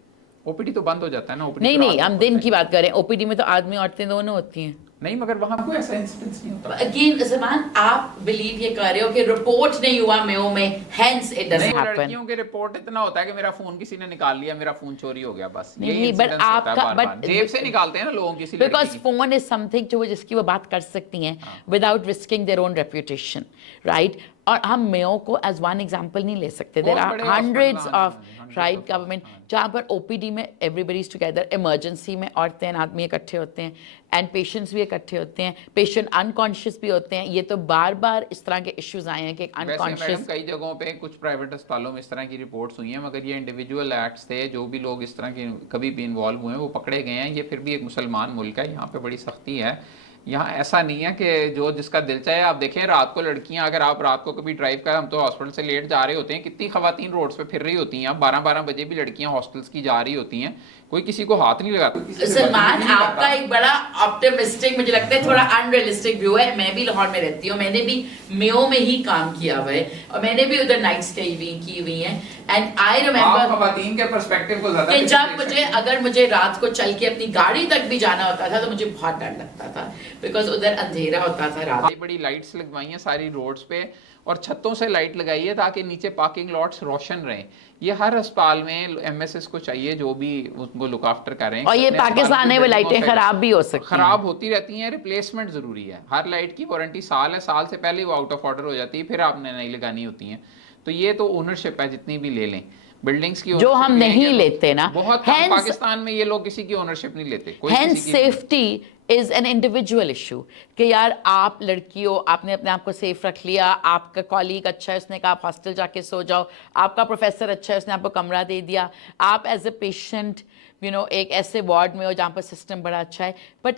ओपीडी तो बंद हो जाता है ना, ओपीडी नहीं तो नहीं, रात हम को दिन खुलता की है। बात करें, ओपीडी में तो आदमी औरतें दोनों होती हैं। नहीं, मगर वहाँ कोई ऐसा इंसिडेंस नहीं होता। अगेन सलमान, आप बिलीव ये कर रहे हो कि रिपोर्ट नहीं हुआ मेयो में, हेंस इट नहीं, डजंट हैपन। लड़कियों की रिपोर्ट इतना होता है कि मेरा फोन किसी ने निकाल लिया, मेरा फोन चोरी हो गया, बस नहीं, यही नहीं, but इंसिडेंस होता है आपका- बार-बार। but- जेब से निकालते हैं ना लोगों किसी लड़की बिकॉज की। फोन इज समथिंग जो जिसकी वो बात कर सकती हैं without risking their own reputation, right? और हम मेयो को एज वन एग्जांपल नहीं ले सकते, देयर बहुत आर बड़े हंड्रेड्स hospitals, हाँ ऑफ जी, hundreds right of government, hospitals, जहाँ पर ओपीडी में एवरीबडी इज टुगेदर, इमरजेंसी में औरतें एंड आदमी इकट्ठे होते हैं एंड पेशेंट्स भी इकट्ठे होते हैं, पेशेंट अनकॉन्शियस भी होते हैं। ये तो बार बार इस तरह के इश्यूज आए हैं कि वैसे अनकॉन्शियस। मैडम कई जगहों पे कुछ प्राइवेट अस्पतालों में इस तरह की रिपोर्ट्स हुई हैं, मगर ये इंडिविजुअल एक्ट्स थे, जो भी लोग इस तरह के कभी भी इन्वॉल्व हुए हैं वो पकड़े गए हैं। ये फिर भी एक मुसलमान मुल्क है, यहाँ पे बड़ी सख्ती है। यहाँ ऐसा नहीं है कि जो जिसका दिल चाहे। आप देखें रात को लड़कियां, अगर आप रात को कभी ड्राइव कर, हम तो हॉस्पिटल से लेट जा रहे होते हैं, कितनी खवातीन रोड्स पे फिर रही होती हैं, 12-12 बजे भी लड़कियां हॉस्टल्स की जा रही होती हैं, कोई किसी को हाथ नहीं लगाता। सलमान, आपका एक बड़ा ऑप्टिमिस्टिक, मुझे लगता है थोड़ा अनरियलिस्टिक व्यू है। मैं भी लाहौर में रहती हूँ, मैंने भी मेयो में ही काम किया हुआ है और मैंने भी उधर नाइट स्टे की हुई है। एंड आई रिमेम्बर खवातीन के पर्सपेक्टिव को ज्यादा कि जब मुझे, अगर मुझे रात को चल के अपनी गाड़ी तक भी जाना होता था तो मुझे बहुत डर लगता था, बिकॉज उधर अंधेरा होता था रात। बड़ी बड़ी लाइट्स लगवाई हैं सारी रोड्स पे, और छतों से लाइट लगाई है ताकि नीचे पार्किंग लॉट्स रोशन रहें। ये हर अस्पताल में एमएसएस को चाहिए, जो भी उनको लुक आफ्टर कर रहे हैं। और ये अपने अस्पताल पाकिस्तान की में वो बिल्डिंगों लाइटें से खराब भी हो सकती हैं। खराब होती रहती हैं, रिप्लेसमेंट जरूरी है। हर लाइट की वारंटी साल है, साल से पहले वो आउट ऑफ ऑर्डर हो जाती है, फिर आपने नई लगानी होती है। तो ये तो ओनरशिप है, जितनी भी ले लें बिल्डिंग्स की, जो हम नहीं लेते ना, बहुत कम पाकिस्तान में ये लोग किसी की ओनरशिप नहीं लेते, कोई Hence, किसी की। safety is an individual issue कि यार आप लड़की हो, आपने अपने आप को सेफ रख लिया, आपका कॉलीग अच्छा है, उसने कहा आप हॉस्टल जाके सो जाओ, आपका प्रोफेसर अच्छा है, उसने आपको कमरा दे दिया, आप एज ए पेशेंट एक ऐसे वार्ड में हो जहाँ पर सिस्टम बड़ा अच्छा है, बट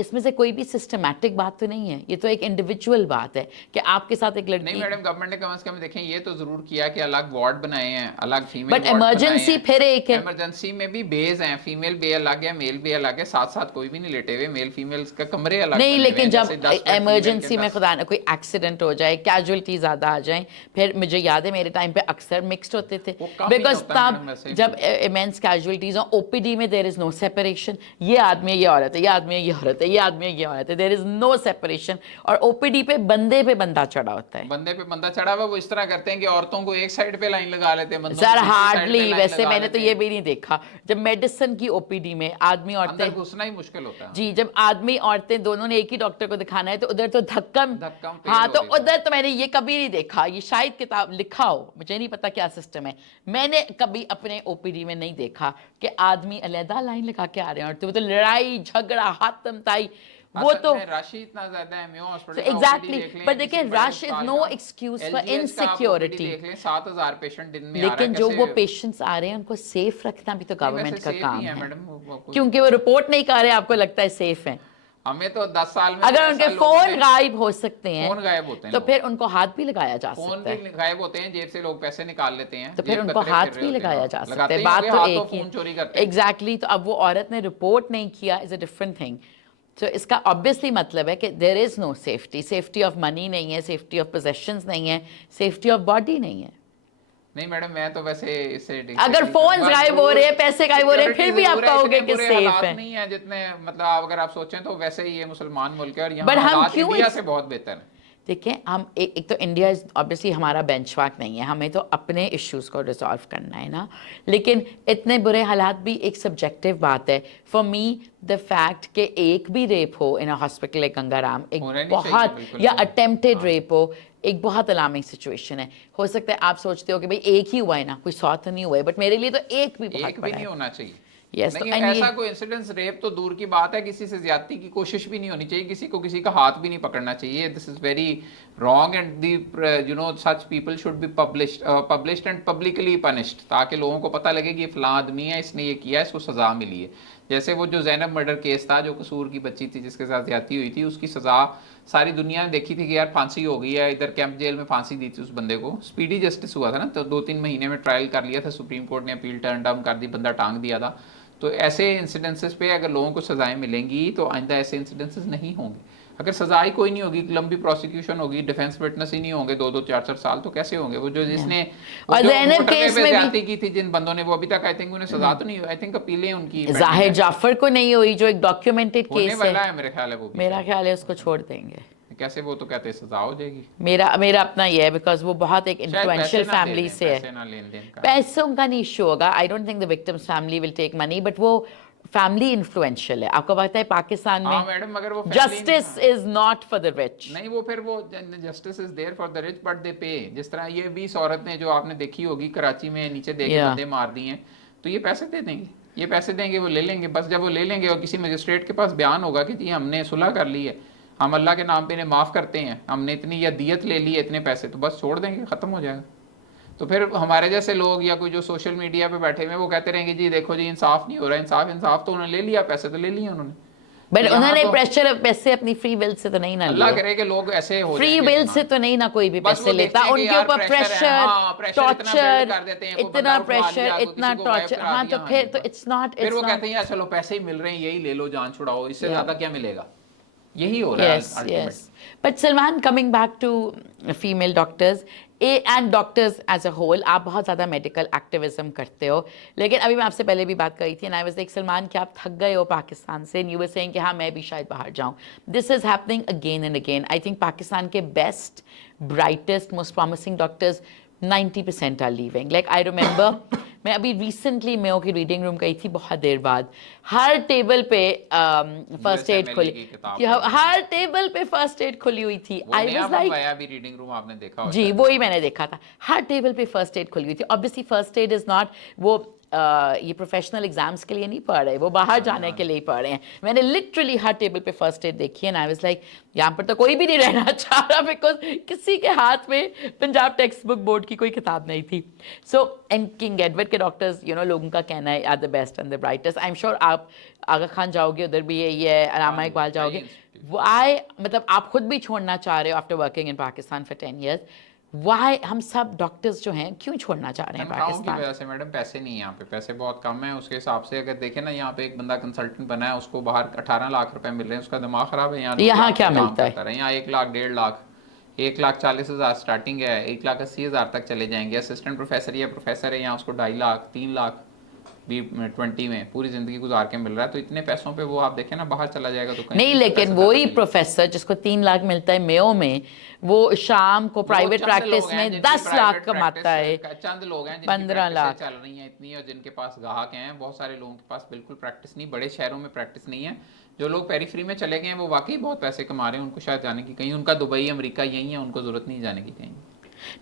इसमें से कोई भी सिस्टमैटिक बात तो नहीं है, ये तो एक इंडिविजुअल बात है कि आपके साथ एक लड़की। नहीं मैडम, गवर्नमेंट ने कम से कम देखें ये तो जरूर किया कि अलग वार्ड बनाए हैं, अलग फीमेल बट इमरजेंसी फिर एक है, इमरजेंसी में भी बेज हैं, फीमेल बे अलग है, मेल बे अलग है, साथ साथ कोई भी नहीं लेटे हुए, मेल फीमेल का कमरे अलग नहीं, बने हुए लेकिन हैं, जब जैसे 10 बेड इमरजेंसी फीमेल में के 10। खुदा ना कोई एक्सीडेंट हो जाए, कैजुअलिटी ज्यादा आ जाए, फिर मुझे याद है मेरे टाइम पे अक्सर मिक्स्ड होते थे, वो कम ही बिकॉज होता है मैडम, वैसे तब ही जब इमेंस कैजुअलिटीज और ओपीडी में देयर इज नो सेपरेशन, ये आदमी है ये औरत है, ये आदमी है ये औरत है, ये आदमी है ये औरत है, देयर इज नो सेपरेशन। और ओपीडी पे बंदे चढ़ा होता है, बंदे पे बंदा चढ़ा हुआ। वो इस तरह करते हैं कि औरतों को एक साइड पे लाइन लगा लेते हैं, बंदों को सर दूसरी साइड पे हार्डली, लाइन वैसे लगा मैंने तो लेते ये हैं। भी नहीं देखा। जब मेडिसिन की ओपीडी में आदमी अंदर औरतें, घुसना ही मुश्किल होता है। जी, जब आदमी औरतें दोनों ने एक ही डॉक्टर को दिखाना है तो उधर तो धक्कम, पेड़ हाँ, हो तो रही है। उधर तो मैंने ये कभी नहीं देखा, ये शायद किताब लिखा हो, मुझे नहीं पता क्या सिस्टम है, मैंने कभी अपने ओपीडी में नहीं देखा कि आदमी अलहदा लाइन लगा के आ रहे हैं, और तो वो तो लड़ाई झगड़ा हाथम ताई, वो असल तो में रश ही इतना ज्यादा है मेयो हॉस्पिटल So का, exactly, OPD देख लें, but किसी देखिए, बड़े rush is अस्पताल no का। excuse for LGH का आप OPD insecurity. देख लें, 7,000 पेशेंट दिन में आ रहा है, लेकिन जो वो कैसे- पेशेंट्स आ रहे हैं उनको सेफ रखना भी तो नहीं, गवर्नमेंट वैसे का safe काम ही है, मैडम, वो कोई- क्योंकि वो रिपोर्ट नहीं कर रहे, आपको लगता है सेफ है। हमें तो 10 साल में अगर ऐसा उनके लोगों फोन ने- गायब हो सकते हैं, फोन गायब होते हैं तो लोगों फिर उनको हाथ भी लगाया जा फोन सकता है, भी गायब होते हैं, जेब से लोग पैसे निकाल लेते हैं, तो फिर जेब उनको कतरे हाथ फिर रहे भी होते हैं, लगाया जा सकता लगाते है। ही बात होंगे, तो हाथ एक फोन ही, चोरी करते हैं। एग्जैक्टली। तो अब वो औरत ने रिपोर्ट नहीं किया इज अ डिफरेंट थिंग। तो इसका ऑब्वियसली मतलब है कि there is no safety, safety of money नहीं है, सेफ्टी ऑफ पोजेशंस नहीं है, सेफ्टी ऑफ बॉडी नहीं है। नहीं मैडम, मैं तो वैसे इससे अगर फोन गायब हो रहे हैं, पैसे गायब हो रहे हैं, फिर भी आप कहोगे कि सेफ है। नहीं है जितने, मतलब अगर आप सोचें तो वैसे ही ये मुसलमान मुल्क है, और यहाँ But हम हालात क्यों इंडिया से बहुत बेहतर है। देखिए, हम एक तो इंडिया इज ऑब्वियसली हमारा बेंचमार्क नहीं है, हमें तो अपने इश्यूज को रिजॉल्व करना है ना, लेकिन इतने बुरे हालात भी एक सब्जेक्टिव बात है। फॉर मी द फैक्ट कि एक भी रेप हो इन अ हॉस्पिटल एक गंगाराम, एक होना नहीं बहुत, चाहिए, बिल्कुल या नहीं। अटेम्प्टेड रेप हो, एक बहुत अलार्मिंग सिचुएशन है। हो सकता है आप सोचते हो कि भाई एक ही हुआ है ना, कोई 100 तो नहीं हुआ है, बट मेरे लिए तो एक भी बहुत एक भी बड़ा नहीं है। होना चाहिए। Yes, नहीं, तो and ऐसा ये- कोई इंसिडेंस रेप तो दूर की बात है, किसी से ज्यादती की कोशिश भी नहीं होनी चाहिए, किसी को किसी का हाथ भी नहीं पकड़ना चाहिए। This is very wrong and the such people should be published and publicly punished, ताकि लोगों को पता लगे कि ये फलां आदमी है, इसने ये किया, इसको सजा मिली है। जैसे वो जो ज़ैनब मर्डर केस था, जो कसूर की बच्ची थी जिसके साथ ज्यादती हुई थी, उसकी सजा सारी दुनिया ने देखी थी कि यार फांसी हो गई है, इधर कैंप जेल में फांसी दी थी उस बंदे को, स्पीडी जस्टिस हुआ था ना, तो 2-3 महीने में ट्रायल कर लिया था, सुप्रीम कोर्ट ने अपील टर्न डाउन कर दी, बंदा टांग दिया था। تو ایسے انسیڈنسز پہ اگر لوگوں کو سزائیں ملیں گی تو آئندہ ایسے انسیڈنسز نہیں ہوں گے. اگر سزا ہی کوئی نہیں ہوگی, لمبی پروسیکیوشن ہوگی, ڈیفینس وٹنس ہی نہیں ہوں گے 2-2 4-4 سال, تو کیسے ہوں گے؟ وہ جو جس نے اور زینب کیس میں زیادتی کی تھی جن بندوں نے, وہ ابھی تک آئی تھنک انہیں سزا تو نہیں ہوئی. آئی تھنک اپیلیں ان کی ظاہر جعفر کو نہیں ہوئی جو ایک ڈاکیومنٹڈ ہونے کیس ہے, والا ہے میرے خیال ہے. وہ بھی میرا خیال ہے اس کو چھوڑ دیں گے. کیسے؟ وہ تو کہتے ہیں سزا ہو جائے گی. میرا اپنا یہ ہے بیکاز وہ بہت ایک انفلوئنشل فیملی سے ہے. پیسے نہ لین دین کا, پیسوں کا نہیں ایشو ہوگا. I don't think the victim's family will take money, but وہ فیملی انفلوئنشل ہے. آپ کو پتہ ہے پاکستان میں میڈم اگر وہ justice is not for the rich. نہیں, وہ پھر وہ justice is there for the rich but they pay. جس طرح یہ بھی اس عورت نے جو آپ نے دیکھی ہوگی کراچی میں نیچے دے کے بندے مار دیے ہیں, تو یہ پیسے دے دیں گے, یہ پیسے دیں گے, وہ لے لیں گے. بس جب وہ لے لیں گے اور کسی مجسٹریٹ کے پاس بیان ہوگا کہ جی ہم نے صلح کر لی ہے, ہم اللہ کے نام پہ انہیں معاف کرتے ہیں, ہم نے اتنی یا دیت لے لی ہے اتنے پیسے, تو بس چھوڑ دیں گے, ختم ہو جائے گا. تو پھر ہمارے جیسے لوگ یا کوئی جو سوشل میڈیا پہ بیٹھے ہوئے وہ کہتے رہیں گے جی دیکھو جی انصاف نہیں ہو رہا. انصاف تو انہوں نے لے لیا, پیسے تو لے لیے انہوں نے, بٹ انہوں نے پریشر پیسے اپنی فری ول سے تو نہیں نہ اللہ کرے کہ لوگ ایسے ہو فری ول سے تو نہیں نہ کوئی بھی پیسے لیتا. ان کے اوپر پریشر, ٹارچر, اتنا پریشر, اتنا ٹارچر. ہاں تو پھر تو اٹس ناٹ. پھر وہ کہتے ہیں چلو پیسے ہی مل رہے ہیں, یہی لے لو, جان چھڑاؤ, اس سے زیادہ کیا ملے گا. یہی ہو رہا ہے ultimate. But Salman, coming back to female doctors and doctors as a whole, آپ بہت زیادہ میڈیکل ایکٹیویزم کرتے ہو, لیکن ابھی میں آپ سے پہلے بھی بات کری تھی, and I was like Salman کہ آپ تھک گئے ہو پاکستان سے, اینڈ یو ور سیئنگ کہ ہاں میں بھی شاید باہر جاؤں. This is happening again and again. I think Pakistan کے best, brightest, most promising doctors 90% are leaving. Like I remember میں ابھی ریسنٹلی میو کی ریڈنگ روم گئی تھی بہت دیر بعد, ہر ٹیبل پہ فرسٹ ایڈ کھلی, ہر ٹیبل پہ فرسٹ ایڈ کھلی ہوئی تھی. آئی واز لائک ریڈنگ روم آپ نے دیکھا, جی وہی میں نے دیکھا تھا, ہر ٹیبل پہ فرسٹ ایڈ کھلی ہوئی تھی. obviously first aid is not وہ یہ پروفیشنل ایگزامس کے لیے نہیں پڑھ رہے, وہ باہر جانے کے لیے پڑھ رہے ہیں. میں نے لٹرلی ہر ٹیبل پہ فرسٹ ایڈ دیکھی, اینڈ آئی واز لائک یہاں پر تو کوئی بھی نہیں رہنا چاہ رہا, بیکاز کسی کے ہاتھ میں پنجاب ٹیکسٹ بک بورڈ کی کوئی کتاب نہیں تھی. سو اینڈ کنگ ایڈورڈ کے ڈاکٹرز لوگوں کا کہنا ہے are the best and the brightest. I am sure آپ آغا خان جاؤ گے ادھر بھی یہی ہے, علامہ اقبال جاؤ گے, مطلب آپ خود بھی چھوڑنا چاہ رہے ہو after working in Pakistan for 10 years. Why ہم سب ڈاکٹرز جو ہیں کیوں چھوڑنا چاہ رہے ہیں پاکستان؟ کی وجہ سے میڈم پیسے نہیں ہیں یہاں پہ, پیسے بہت کم ہیں. اس کے حساب سے اگر دیکھیں نا, یہاں پہ ایک بندہ کنسلٹنٹ بنا ہے, اس کو باہر 18 لاکھ روپے مل رہے ہیں, اس کا دماغ خراب ہے. یہاں کیا ملتا ہے؟ یہاں 1 لاکھ 1.5 لاکھ 1,40,000 اسٹارٹنگ ہے, 1,80,000 تک چلے جائیں گے. اسسٹنٹ پروفیسر یا پروفیسر ہے یہاں, اس کو 2.5 لاکھ 3 لاکھ بھی 20 میں پوری زندگی گزار کے مل رہا ہے. تو اتنے پیسوں پہ وہ آپ دیکھیں نا باہر چلا جائے گا تو نہیں. لیکن وہی پروفیسر جس کو 3 لاکھ ملتا ہے میو میں, وہ شام کو پرائیویٹ پریکٹس میں 10 لاکھ کماتا ہے. چند لوگ ہیں 15 لاکھ چل رہی ہیں اتنی, اور جن کے پاس گاہک ہیں. بہت سارے لوگوں کے پاس بالکل پریکٹس نہیں, بڑے شہروں میں پریکٹس نہیں ہے. جو لوگ پیری فری میں چلے گئے ہیں وہ واقعی بہت پیسے کما رہے ہیں, ان کو شاید جانے کی کہیں, ان کا دبئی امریکہ یہی ہے, ان کو ضرورت نہیں جانے کی کہیں.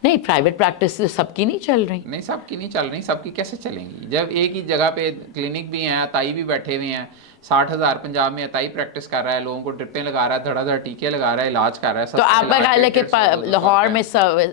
نہیں, پرائیویٹ پریکٹس سب کی نہیں چل رہی. نہیں, سب کی نہیں چل رہی. سب کی کیسے چلیں گی جب ایک ہی جگہ پہ کلینک بھی ہیں, عطائی بھی بیٹھے ہوئے ہیں. 60,000 پنجاب میں عطائی پریکٹس کر رہا ہے, لوگوں کو ڈرپیں لگا رہا ہے, دھڑا دھڑ ٹیکے لگا رہا ہے, علاج کر رہا ہے. تو آپ کا خیال ہے کہ لاہور میں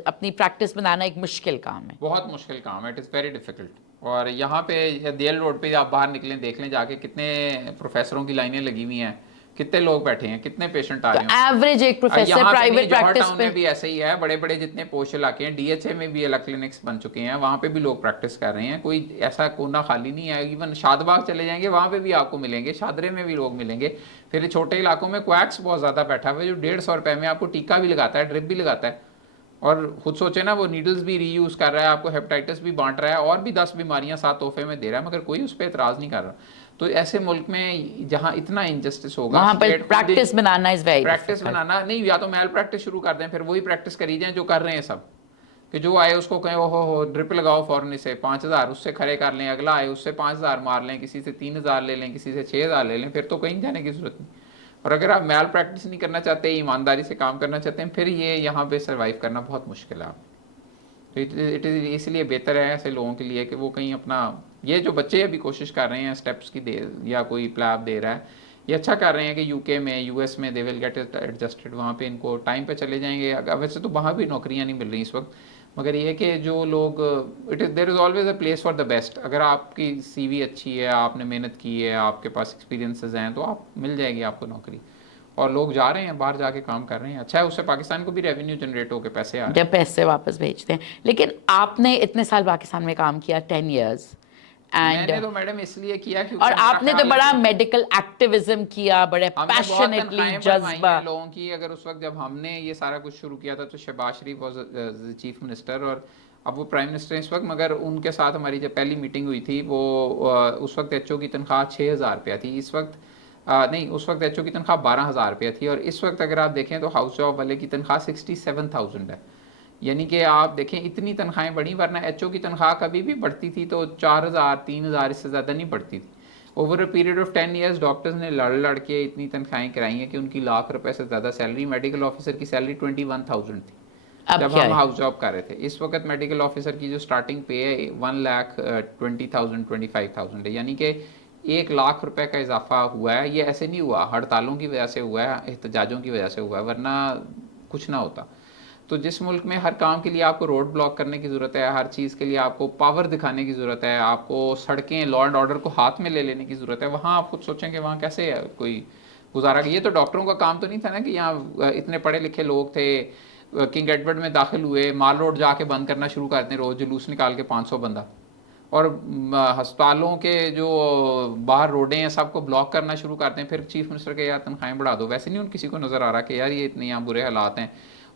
اپنی پریکٹس بنانا ایک مشکل کام ہے؟ بہت مشکل کام ہے, اٹ از ویری ڈیفیکلٹ. اور یہاں پہ دیل روڈ پہ آپ باہر نکلیں دیکھ لیں جا کے, کتنے پروفیسروں کی لائنیں لگی ہوئی ہیں, کتنے لوگ بیٹھے ہیں, کتنے پیشنٹ آ رہے ہیں. ایوریج ایک پروفیسر پرائیویٹ پریکٹس پہ بھی ایسے ہی ہے. بڑے بڑے جتنے پوش علاقے ہیں, ڈی ایچ اے میں بھی الگ کلینکس بن چکے ہیں, وہاں پہ بھی لوگ پریکٹس کر رہے ہیں. کوئی ایسا کونا خالی نہیں ہے. ایون شاد باغ چلے جائیں گے, وہاں پہ بھی آپ کو ملیں گے, شادرے میں بھی لوگ ملیں گے. پھر چھوٹے علاقوں میں کویکس بہت زیادہ بیٹھا ہوا ہے, جو 150 روپے میں آپ کو ٹیکا بھی لگاتا ہے, ڈرپ بھی لگاتا ہے, اور خود سوچے نا وہ نیڈلز بھی ری یوز کر رہا ہے, آپ کو ہیپاٹائٹس بھی بانٹ رہا ہے, اور بھی 10 بیماریاں ساتھ تحفے میں دے رہا ہے, مگر کوئی اس پہ اعتراض نہیں کر رہا. تو ایسے ملک میں جہاں اتنا انجسٹس ہوگا, وہاں پر پریکٹس بنانا پریکٹس بنانا نہیں, یا تو میل پریکٹس شروع کر دیں, پھر وہی پریکٹس کری جائیں جو کر رہے ہیں سب, کہ جو آئے اس کو کہیں ہو ڈرپ لگاؤ فوراً سے 5,000 اس سے کھڑے کر لیں, اگلا آئے اس سے 5,000 مار لیں, کسی سے 3,000 لے لیں, کسی سے 6,000 لے لیں, پھر تو کہیں جانے کی ضرورت نہیں. اور اگر آپ میل پریکٹس نہیں کرنا چاہتے, ایمانداری سے کام کرنا چاہتے ہیں, پھر یہ یہاں پہ سروائیو کرنا بہت مشکل ہے. تو اس لیے بہتر ہے ایسے لوگوں کے لیے کہ وہ کہیں اپنا, یہ جو بچے ابھی کوشش کر رہے ہیں اسٹیپس کی دے, یا کوئی پلیب دے رہا ہے, یہ اچھا کر رہے ہیں کہ یو کے میں, یو ایس میں دے ول گیٹ ایڈجسٹڈ, وہاں پہ ان کو ٹائم پہ چلے جائیں گے. ویسے تو وہاں بھی نوکریاں نہیں مل رہی اس وقت, مگر یہ کہ جو لوگ, there is always a place for the best. اگر آپ کی سی وی اچھی ہے, آپ نے محنت کی ہے, آپ کے پاس ایکسپیرینسز ہیں, تو آپ مل جائے گی آپ کو نوکری. اور لوگ جا رہے ہیں باہر جا کے کام کر رہے ہیں, اچھا ہے, اس سے پاکستان کو بھی ریونیو جنریٹ ہو کے پیسے آ رہے ہیں, جب پیسے واپس بھیجتے ہیں. لیکن آپ نے اتنے سال پاکستان میں کام کیا, 10 years, And میں نے تو میڈم اس لیے کیا کیونکہ اور آپ نے تو بڑا میڈیکل ایکٹیویزم کیا, بڑے پیشنیٹلی جذبہ. لوگوں کی اگر اس وقت جب ہم نے یہ سارا کچھ شروع کیا تھا تو شہباز شریف واز چیف منسٹر اور اب وہ پرائم منسٹر اس وقت, مگر ان کے ساتھ ہماری جب پہلی میٹنگ ہوئی تھی وہ اس وقت ایچ او کی تنخواہ 6,000 روپیہ تھی, اس وقت نہیں, اس وقت ایچ او کی تنخواہ 12,000 روپیہ تھی, اور اس وقت اگر آپ دیکھیں تو ہاؤس جاب والے کی تنخواہ 67,000 ہے. یعنی کہ آپ دیکھیں اتنی تنخواہیں بڑھی, ورنہ ایچ او کی تنخواہ کبھی بھی بڑھتی تھی تو 4,000 3,000 اس سے زیادہ نہیں بڑھتی تھی. Over a period of 10 years doctors نے لڑ کے اتنی تنخواہیں کرائی ہیں کہ ان کی لاکھ روپے سے زیادہ سیلری, میڈیکل آفیسر کی سیلری 21,000 تھی جب ہم ہاؤس جاب کر رہے تھے. اس وقت میڈیکل آفیسر کی جو اسٹارٹنگ پے ہے 1,20,000 25,000 ہے, یعنی کہ 1,00,000 روپے کا اضافہ ہوا ہے. یہ ایسے نہیں ہوا, ہڑتالوں کی وجہ سے ہوا ہے, احتجاجوں کی وجہ سے ہوا ہے, ورنہ کچھ نہ ہوتا. تو جس ملک میں ہر کام کے لیے آپ کو روڈ بلاک کرنے کی ضرورت ہے, ہر چیز کے لیے آپ کو پاور دکھانے کی ضرورت ہے, آپ کو سڑکیں لا اینڈ آرڈر کو ہاتھ میں لے لینے کی ضرورت ہے, وہاں آپ خود سوچیں کہ وہاں کیسے کوئی گزارا. یہ تو ڈاکٹروں کا کام تو نہیں تھا نا کہ یہاں اتنے پڑھے لکھے لوگ تھے, کنگ ایڈورڈ میں داخل ہوئے, مال روڈ جا کے بند کرنا شروع کرتے ہیں, روز جلوس نکال کے 500 بندہ, اور ہسپتالوں کے جو باہر روڈیں ہیں سب کو بلاک کرنا شروع کرتے ہیں. پھر چیف منسٹر کے یار تنخواہیں بڑھا دو, ویسے نہیں ان کسی کو نظر آ رہا کہ یار یہ اتنے یہاں برے حالات ہیں.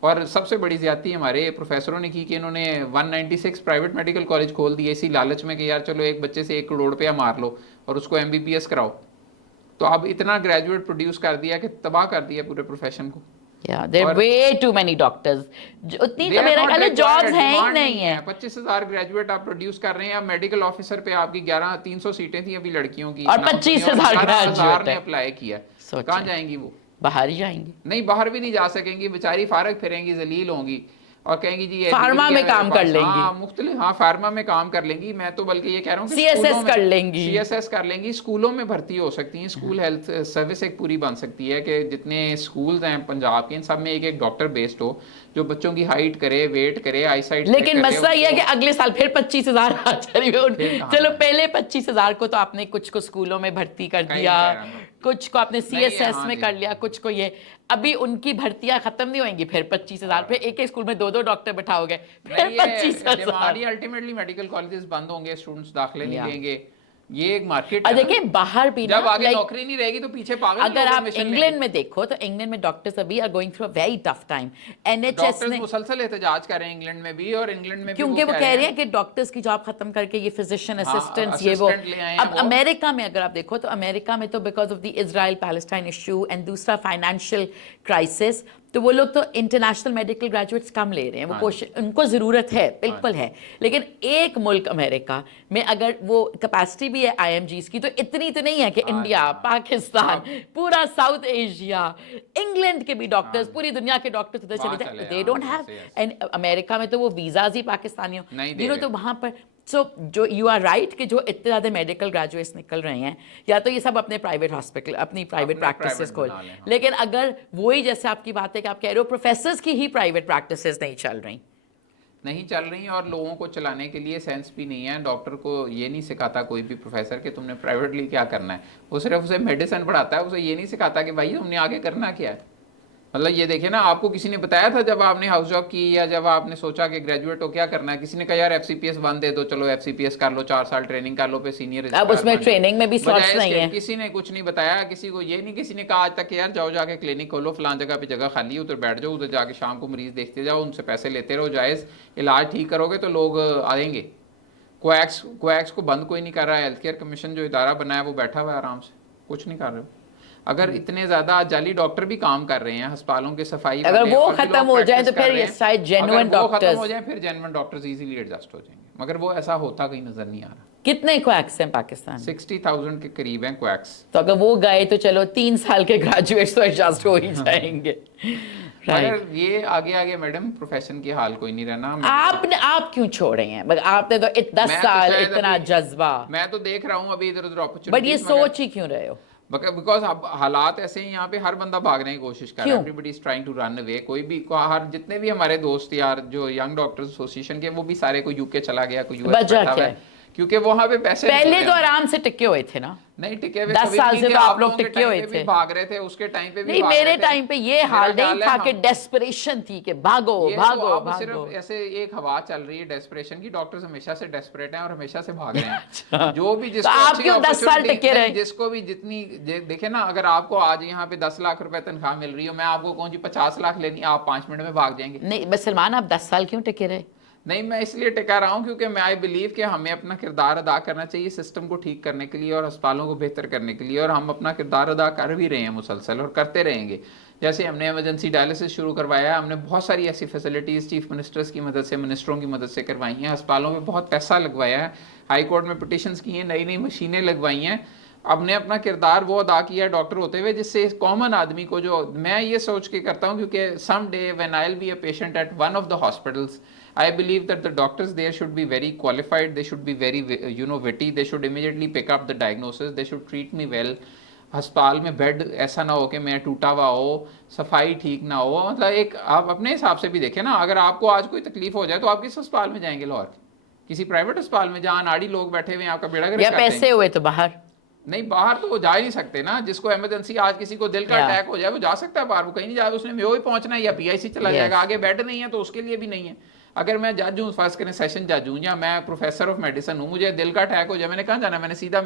اور سب سے بڑی زیادتی ہمارے پروفیسروں نے کی کہ انہوں نے 196 پرائیویٹ میڈیکل کالج کھول دیے اسی لالچ میں کہ یار چلو ایک بچے سے 1 کروڑ روپیہ مار لو اور اس کو MBBS کراؤ. تو اب اتنا گریجویٹ پروڈیوس کر دیا کہ تباہ کر دیا پورے پروفیشن کو. Yeah, there are way too many doctors. اتنی تو میرا خیال ہے جابز ہیں ہی نہیں ہیں. 25,000 گریجویٹ آپ پروڈیوس کر رہے ہیں. اب میڈیکل آفیسر پہ آپ کی 300 سیٹیں تھیں ابھی لڑکیوں کی, اور 25,000 گریجویٹ نے اپلائی کیا. کہاں جائیں گی وہ؟ باہر ہی جائیں گی. نہیں, باہر بھی نہیں جا سکیں گی, بیچاری فارغ پھریں گی, ذلیل ہوں گی اور کہیں گی جی فارما میں کام کر لیں گی. مختلف, ہاں فارما میں کام کر لیں گی. میں تو بلکہ یہ کہہ رہا ہوں کہ CSS کر لیں گی, CSS کر لیں گی, اسکولوں میں بھرتی ہو سکتی ہیں. اسکول ہیلتھ سروس ایک پوری بن سکتی ہے کہ جتنے اسکولز ہیں پنجاب کے ان سب میں ایک ڈاکٹر بیسڈ ہو جو بچوں کی ہائٹ کرے, ویٹ کرے, آئی سائٹ. لیکن مسئلہ یہ ہے کہ اگلے سال پھر 25,000 آ جائے. چلو پہلے 25,000 کو تو آپ نے کچھ کو اسکولوں میں بھرتی کر دیا, کچھ کو آپ نے CSS میں کر لیا, کچھ کو یہ. ابھی ان کی بھرتیاں ختم نہیں ہوئیں گی, پھر 25,000 پھر ایک اسکول میں 2 ڈاکٹر بٹھاؤ گے, پھر 25,000. الٹیمیٹلی میڈیکل کالجز بند ہوں گے, اسٹوڈنٹس داخلے نہیں لیں گے. یہ ایک مارکیٹ ہے. دیکھیں باہر بھی جب آگے نوکری نہیں رہے گی تو پیچھے پاگل. اگر آپ انگلینڈ میں دیکھو تو انگلینڈ میں ڈاکٹرز ابھی are going through a very tough time. NHS نے مسلسل احتجاج کر رہے ہیں انگلینڈ میں بھی, اور انگلینڈ میں کیونکہ وہ کہہ رہے ہیں کہ ڈاکٹرز کی جاب ختم کر کے یہ فزیشین اسسٹنٹس یہ وہ. اب امریکہ میں اگر آپ دیکھو تو امریکہ میں تو because of the Israel Palestine issue and دوسرا فائنینشیل کرائسس, تو وہ لوگ تو انٹرنیشنل میڈیکل گریجویٹس کم لے رہے ہیں. وہ ان کو ضرورت ہے, بالکل ہے, لیکن ایک ملک امریکہ میں اگر وہ کیپیسٹی بھی ہے IMGs کی تو اتنی تو نہیں ہے کہ انڈیا, پاکستان, پورا ساؤتھ ایشیا, انگلینڈ کے بھی ڈاکٹرز, پوری دنیا کے ڈاکٹرز ادھر چلے جائیں. دے ڈونٹ ہیو, اینڈ امریکہ میں تو وہ ویزاز ہی پاکستانیوں تو وہاں پر. سو جو یو آر رائٹ کہ جو اتنے زیادہ میڈیکل گریجویٹس نکل رہے ہیں یا تو یہ سب اپنے پرائیویٹ ہاسپٹل, اپنی پرائیویٹ پریکٹسز کھول, لیکن اگر وہی جیسے آپ کی بات ہے کہ آپ کہہ رہے ہو پروفیسرز کی ہی پرائیویٹ پریکٹسز نہیں چل رہی, اور لوگوں کو چلانے کے لیے سینس بھی نہیں ہے. ڈاکٹر کو یہ نہیں سکھاتا کوئی بھی پروفیسر کہ تم نے پرائیویٹلی کیا کرنا ہے, وہ صرف اسے میڈیسن پڑھاتا ہے, اسے یہ نہیں سکھاتا کہ بھائی تم نے آگے کرنا کیا ہے. مطلب یہ دیکھیں نا, آپ کو کسی نے بتایا تھا جب آپ نے ہاؤس جاب کی یا جب آپ نے سوچا کہ گریجویٹ ہو کیا کرنا ہے, کسی نے کہا یار FCPS 1 دے دو, چلو FCPS کر لو, 4 سال ٹریننگ کر لو, پھر سینئر. اب اس میں ٹریننگ میں بھی سلوٹس نہیں ہیں. کسی نے کچھ نہیں بتایا, کسی کو یہ نہیں, کسی نے کہا آج تک کہ یار جاؤ جا کے کلینک کھولو, فلان جگہ پہ جگہ خالی ہے, ادھر بیٹھ جاؤ, ادھر جا کے شام کو مریض دیکھتے جاؤ, ان سے پیسے لیتے رہو, جائز علاج ٹھیک کرو گے تو لوگ آئیں گے. کویکس کو بند کوئی نہیں کر رہا ہے. ہیلتھ کیئر کمیشن جو ادارہ بنا ہے وہ بیٹھا ہوا ہے آرام سے, کچھ نہیں کر رہے. اگر اتنے زیادہ جعلی ڈاکٹر بھی کام کر رہے ہیں ہسپتالوں کے صفائی, اگر وہ ختم ہو جائیں تو پھر یہ شاید جینوئن ڈاکٹرز ختم ہو جائیں, پھر جینوئن ڈاکٹرز ایزیلی ایڈجسٹ ہو جائیں گے, مگر وہ ایسا ہوتا کہیں نظر نہیں آ رہا. کتنے کویکس ہیں پاکستان؟ 60,000 کے قریب ہیں کویکس. تو اگر وہ گئے تو چلو 3 سال کے گریجویٹس تو ایڈجسٹ ہو ہی جائیں گے. مگر یہ آگے میڈم پروفیشن کی حال کوئی نہیں رہنا. آپ کیوں چھوڑ رہے ہیں؟ آپ نے تو 10 سال اتنا جذبہ. میں تو دیکھ رہا ہوں ابھی ادھر ادھر اپرچونٹیز, بٹ یہ سوچ ہی کیوں رہے ہو؟ بیکاز اب حالات ایسے ہیں یہاں پہ, ہر بندہ بھاگنے کی کوشش کر رہا ہے. Everybody is trying to run away. کوئی بھی جتنے بھی ہمارے دوست یار جو ینگ ڈاکٹرز ایسوسیشن کے, وہ بھی سارے کوئی UK چلا گیا, کوئی US بیٹھا ہوا ہے, क्योंकि वहाँ पे पैसे नहीं पहले होते तो हैं। आराम से टिके हुए थे ना, नहीं टिके हुए 10 कभी साल नहीं से थे, तो आप लोगों लोग के टिके टाइम हुए पे भी थे। भाग रहे थे, उसके टाइम पे भी नहीं, भाग मेरे रहे थे। टाइम पे ये मेरा हाल नहीं ख्याल है था कि हम डेस्परेशन थी कि भागो ये भागो तो अब भागो। सिर्फ ऐसे एक हवा चल रही है डेस्परेशन की, डॉक्टर्स हमेशा से डेस्परेट हैं और हमेशा से भाग रहे हैं। अच्छा। जो भी तो जिसको आप अच्छी क्यों 10 साल अपॉर्चुनिटी, टिके रहे? जिसको भी जितनी देखे ना, अगर आपको आज यहाँ पे 10 लाख रुपए तनख्वाह मिल रही हो, मैं आपको कहूँ जी 50 लाख लेनी, आप 5 मिनट में भाग जाएंगे। नहीं बस सलमान, आप 10 साल क्यों टिके रहे? नहीं, मैं इसलिए टिका रहा हूँ क्योंकि मैं आई बिलीव कि हमें अपना किरदार अदा करना चाहिए सिस्टम को ठीक करने के लिए और अस्पतालों को बेहतर करने के लिए, और हम अपना किरदार अदा कर भी रहे हैं मुसलसल और करते रहेंगे। जैसे हमने इमरजेंसी डायलिसिस शुरू करवाया है, हमने बहुत सारी ऐसी फैसिलिटीज़ चीफ मिनिस्टर्स की मदद से, मिनिस्टरों की मदद से करवाई हैं, अस्पतालों में बहुत पैसा लगवाया है, हाई कोर्ट में पिटिशंस की हैं, नई नई मशीनें लगवाई हैं। हमने अपना किरदार वो अदा किया डॉक्टर होते हुए, जिससे कॉमन आदमी को, जो मैं ये सोच के करता हूँ क्योंकि some day when I will be a patient at one of the hospitals, I believe that the doctors there should be very qualified, they should be very witty, they should immediately pick up the diagnosis, they should treat me well. अस्पताल में bed ऐसा ना हो कि मैं टूटा हुआ हो, सफाई ठीक ना हो, मतलब एक आप अपने हिसाब से भी देखें ना, अगर आपको आज कोई तकलीफ हो जाए तो आप किस अस्पताल में जाएंगे लाहौर के? किसी प्राइवेट अस्पताल में जहाँ नाड़ी लोग बैठे हुए हैं आपका बेड़ा गर्क या करते हैं। पैसे हुए तो बाहर? नहीं, बाहर तो वो जा ही नहीं सकते ना। जिसको इमरजेंसी, आज किसी को दिल का Yeah. अटैक हो जाए वो जा सकता है बाहर, वो कहीं नहीं जाए, उसने म्यो ही पहुंचना है या पीआईसी चला Yes. जाएगा, आगे बेड नहीं है तो उसके लिए भी नहीं है। अगर मैं जज हूँ, फर्स्ट करें सेशन जज हूँ या मैं प्रोफेसर ऑफ मेडिसिन हूँ, मुझे दिल का अटैक हो जाए, मैंने कहाँ जाना, मैंने सीधा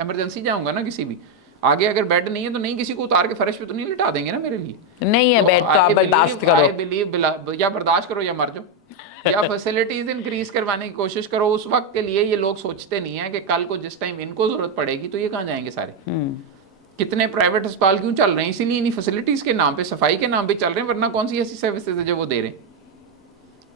इमरजेंसी जाऊँगा ना किसी भी। आगे अगर बेड नहीं है तो नहीं, किसी को उतार के फर्श पे तो नहीं लिटा देंगे ना मेरे लिए। नहीं है बेड तो आप बर्दाश्त करो। आई बिलीव या बर्दाश्त करो या मर जाओ या फैसिलिटीज इंक्रीज करवाने की कोशिश करो। उस वक्त के लिए ये लोग सोचते नहीं है कि कल को जिस टाइम इनको जरूरत पड़ेगी तो ये कहाँ जाएंगे सारे। कितने प्राइवेट अस्पताल क्यों चल रहे हैं? इसीलिए इन्हीं फैसिलिटीज के नाम पे, सफाई के नाम पे चल रहे हैं, वरना कौन सी ऐसी सर्विसेज है जो वो दे रहे हैं।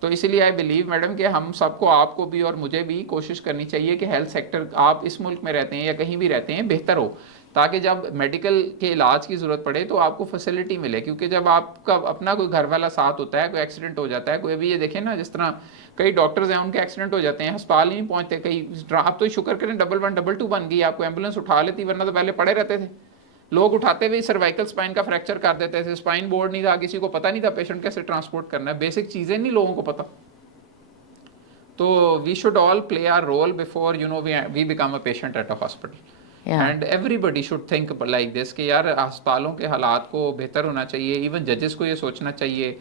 तो इसलिए आई बिलीव मैडम कि हम सबको, आपको भी और मुझे भी कोशिश करनी चाहिए कि हेल्थ सेक्टर, आप इस मुल्क में रहते हैं या कहीं भी रहते हैं, बेहतर हो, ताकि जब मेडिकल के इलाज की ज़रूरत पड़े तो आपको फैसिलिटी मिले। क्योंकि जब आपका अपना कोई घर वाला साथ होता है, कोई एक्सीडेंट हो जाता है, कोई भी, ये देखें ना, जिस तरह कई डॉक्टर्स हैं उनके एक्सीडेंट हो जाते हैं, अस्पताल नहीं पहुंचते कई। आप तो शुक्र करें 11 2 बन गई, आपको एम्बुलेंस उठा लेती, वरना तो पहले पड़े रहते थे लोग, उठाते हुए सर्वाइकल स्पाइन का फ्रैक्चर कर देते थे, स्पाइन बोर्ड नहीं था, किसी को पता नहीं था पेशेंट कैसे ट्रांसपोर्ट करना है, बेसिक चीज़ें नहीं लोगों को पता। तो we should all play our role before we become a patient at a hospital. And everybody should think like this कि यार अस्पतालों के हालात को बेहतर होना चाहिए। इवन जजेस को ये सोचना चाहिए,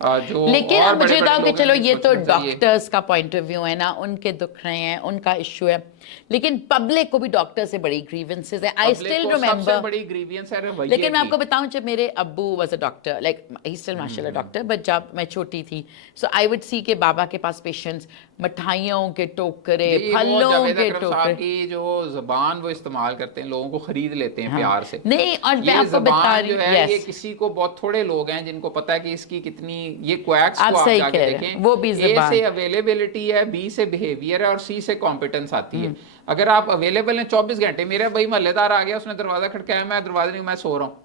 जो लेकिन और अब मुझे बड़े-बड़े बताओ कि लोग चलो हैं, ये तो सोचना चाहिए। डॉक्टर्स का पॉइंट ऑफ व्यू है ना, उनके दुख रहे हैं, उनका इश्यू है, लेकिन पब्लिक को भी डॉक्टर से बड़ी ग्रीवेंसेस है। आई Public स्टिल को सबसे रिमेंबर, बड़ी ग्रीवियंस है रवैये लेकिन मैं की। आपको बताऊं, जब मेरे अब्बू was a doctor, like he still माशाल्लाह डॉक्टर, बट जब मैं छोटी थी, सो आई वुड सी के बाबा के पास पेशेंट्स मिठाइयों के टोकरे, ये वो फलों जावेद के अकरम साहब टोकरे। की जो जुबान वो इस्तेमाल करते हैं, लोगों को खरीद लेते हैं हाँ। प्यार से। नहीं, और मैं ये आपको बता जुबान रही जो हूँ, है, ये yes, किसी को, बहुत थोड़े लोग हैं जिनको पता है कि इसकी कितनी, ये क्वैक्स आप को आप सही जाके कह रहे हैं, देखें, वो भी ए जुबान। से अवेलेबिलिटी है, बी से बिहेवियर है और सी से कॉम्पिटेंस आती है। अगर आप अवेलेबल हैं 24 घंटे, मेरा भाई महल्लेदार आ गया, उसने दरवाजा खटकाया, मैं दरवाजा नहीं, मैं सो रहा हूँ,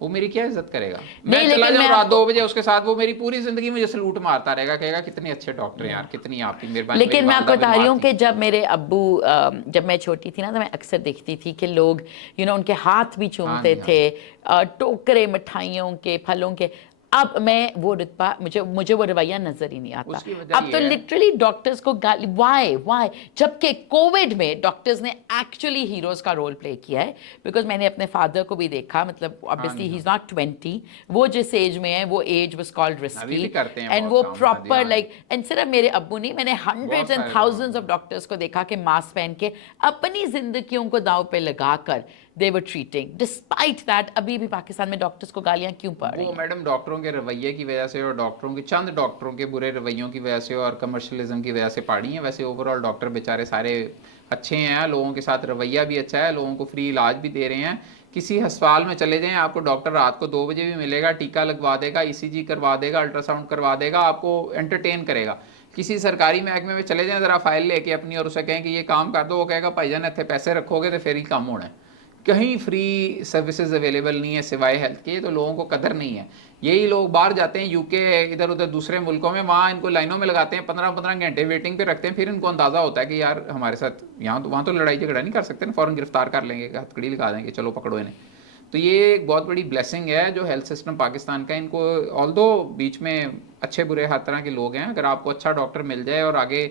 वो मेरी क्या इज्जत करेगा? मैं नहीं, चला लेकिन जाऊँ मैं रात आपको- 2 बजे उसके साथ, वो मेरी पूरी जिंदगी मुझे सलूट मारता रहेगा, कहेगा कितने अच्छे डॉक्टर हैं यार, कितनी आपकी मेहरबानी। लेकिन मैं आपको बता रही हूँ कि कि जब मेरे अब्बू, जब मैं छोटी थी ना, तो मैं अक्सर देखती थी कि लोग उनके हाथ भी चूमते हाँ जी, थे, टोकरे मिठाइयों के, फलों के। अब मैं वो रुतबा, मुझे वो रवैया नजर ही नहीं आता। उसकी वजह अब ये तो है- लिटरली डॉक्टर्स को गाली, वाई, जबकि कोविड में डॉक्टर्स ने एक्चुअली हीरोज का रोल प्ले किया है। बिकॉज मैंने अपने फादर को भी देखा, मतलब ऑब्वियसली ही इज नॉट 20, वो जिस एज में है, वो एज वाज कॉल्ड अभी भी रिस्की, करते हैं एंड बहुत वो काम, हाँ जी, प्रॉपर हाँ जी। लाइक, एंड सिर्फ मेरे अब्बू नहीं, मैंने हंड्रेड्स एंड सारे थाउजेंड्स ऑफ डॉक्टर्स को देखा कि मास्क पहन के अपनी जिंदगियों को दांव पे लगाकर दे वर ट्रीटिंग। डिस्पाइट दैट अभी भी पाकिस्तान में डॉक्टर्स को गालियां क्यों पड़ रही वो हैं? मैडम डॉक्टरों के रवैये की वजह से और डॉक्टरों की, चंद डॉक्टरों के बुरे रवैयों की वजह से और कमर्शलिज्म की वजह से पड़ी हैं। वैसे ओवरऑल डॉक्टर बेचारे सारे अच्छे हैं, लोगों के साथ रवैया भी अच्छा है, लोगों को फ्री इलाज भी दे रहे हैं। किसी अस्पताल में चले जाएं, आपको डॉक्टर रात को 2 बजे भी मिलेगा, टीका लगवा देगा, ईसीजी करवा देगा, अल्ट्रासाउंड करवा देगा, आपको एंटरटेन करेगा। किसी सरकारी महकमे में चले जाएं, ज़रा फाइल लेके अपनी, और उसे कहें कि ये काम कर दो, वो कहेगा भाईजान इतने पैसे रखोगे तो फिर ही काम होना है। कहीं फ्री सर्विसेज अवेलेबल नहीं है सिवाय हेल्थ के, तो लोगों को कदर नहीं है। यही लोग बाहर जाते हैं, यूके, इधर उधर दूसरे मुल्कों में, वहाँ इनको लाइनों में लगाते हैं, 15-15 घंटे वेटिंग पे रखते हैं, फिर इनको अंदाज़ा होता है कि यार हमारे साथ यहाँ तो, वहाँ तो लड़ाई झगड़ा नहीं कर सकते ना, फ़ौरन गिरफ्तार कर लेंगे, हथकड़ी लगा देंगे, चलो पकड़ो इन्हें। तो ये एक बहुत बड़ी ब्लेसिंग है जो हेल्थ सिस्टम पाकिस्तान का, इनको ऑल्दो बीच में अच्छे बुरे हर तरह के लोग हैं, अगर आपको अच्छा डॉक्टर मिल जाए और आगे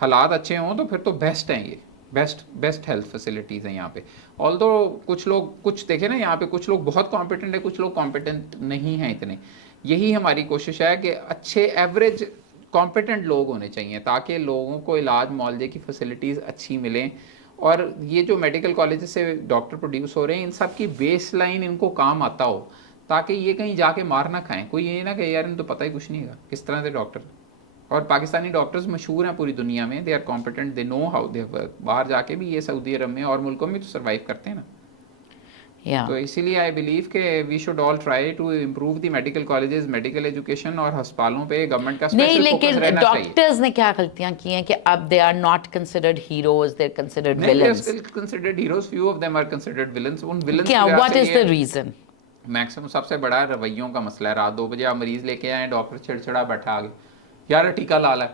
हालात अच्छे हों तो फिर तो बेस्ट हैं ये। बेस्ट हेल्थ फैसिलिटीज़ हैं यहाँ पे. ऑल्दो कुछ लोग, कुछ देखें ना यहाँ पे, कुछ लोग बहुत कॉम्पिटेंट है, कुछ लोग कॉम्पिटेंट नहीं हैं इतने. यही हमारी कोशिश है कि अच्छे एवरेज कॉम्पिटेंट लोग होने चाहिए ताकि लोगों को इलाज मुआवजे की फैसिलिटीज़ अच्छी मिलें. और ये जो मेडिकल कॉलेज से डॉक्टर प्रोड्यूस हो रहे हैं, इन सब की बेस लाइन इनको काम आता हो, ताकि ये कहीं जाके मार ना खाएं. कोई ये ना कहे यार इन्हें तो पता ही कुछ नहीं है किस तरह से डॉक्टर. और पाकिस्तानी डॉक्टर्स मशहूर हैं पूरी दुनिया में, they are competent, they know how they work. बाहर जाके भी ये सऊदी अरब में और मुल्कों में तो सर्वाइव करते हैं ना. Yeah. तो इसीलिए आई बिलीव कि we should all try to improve the medical colleges, medical education, और अस्पतालों पे गवर्नमेंट का नहीं, स्पेशल फोकस लेकिन रहना चाहिए. डॉक्टर्स ने क्या गलतियां की हैं कि अब they are not considered heroes, they are considered They are villains. still considered heroes. Few of them are considered villains. उन villains क्या, की वजह व्हाट से इज ये द रीजन? मैक्सिमम सबसे बड़ा रवैयों का मसला है. रात 2 बजे आप मरीज लेके आए, डॉक्टर छिड़छिड़ा बैठा आगे, यार टीका ला ला,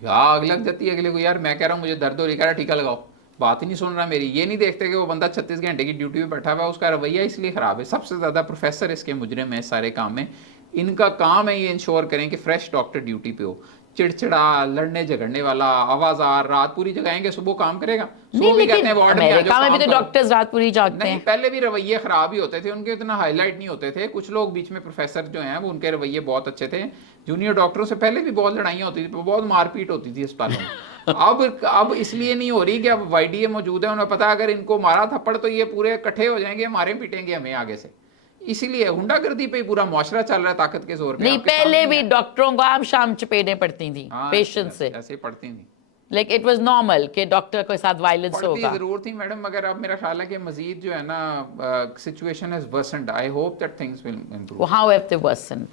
या आग लग जाती है अगले को, यार मैं कह रहा हूँ मुझे दर्द हो रही, कह रहा टीका लगाओ, बात ही नहीं सुन रहा मेरी. ये नहीं देखते कि वो बंदा 36 घंटे की ड्यूटी पे बैठा हुआ है, उसका रवैया इसलिए ख़राब है. सबसे ज़्यादा प्रोफेसर इसके मुजरिम है सारे काम में. इनका काम है ये इंश्योर करें कि फ्रेश डॉक्टर ड्यूटी पे हो. चिड़चिड़ा, लड़ने झगड़ने वाला, आवाज़ार, रात पूरी जगाएंगे, सुबह काम करेगा. नहीं, सुबह भी कहते लेकिन हैं वार्ड में आ जाओ, अमेरिका में भी काम तो करो. डॉक्टर्स रात पूरी जागते नहीं, हैं. पहले भी रवैये खराब ही होते थे उनके, इतना हाईलाइट नहीं होते थे. कुछ लोग बीच में प्रोफेसर जो हैं वो उनके रवैये बहुत अच्छे थे. जूनियर डॉक्टरों से पहले भी बहुत लड़ाइयाँ होती थी, बहुत मारपीट होती थी अस्पतालों में. अब इसलिए नहीं हो रही कि अब वाईडीए मौजूद है, उन्हें पता है अगर इनको मारा थप्पड़ तो ये पूरे इकट्ठे हो जाएंगे, मारे पीटेंगे हमें आगे से. इसीलिए गुंडागर्दी पे ही पूरा मुआशरा चल रहा है ताकत के जोर पे. नहीं, आपके पहले सामने भी है. डॉक्टरों को आप शाम चपेटें पड़ती थी हाँ, पेशेंट से. ऐसे ही पढ़ती थी. लाइक इट वाज नॉर्मल कि डॉक्टर के साथ वायलेंस पढ़ती होगा. जरूर थी मैडम, मगर अब मेरा ख्याल है कि मजीद जो है ना situation has worsened. I hope that things will improve. How have they worsened?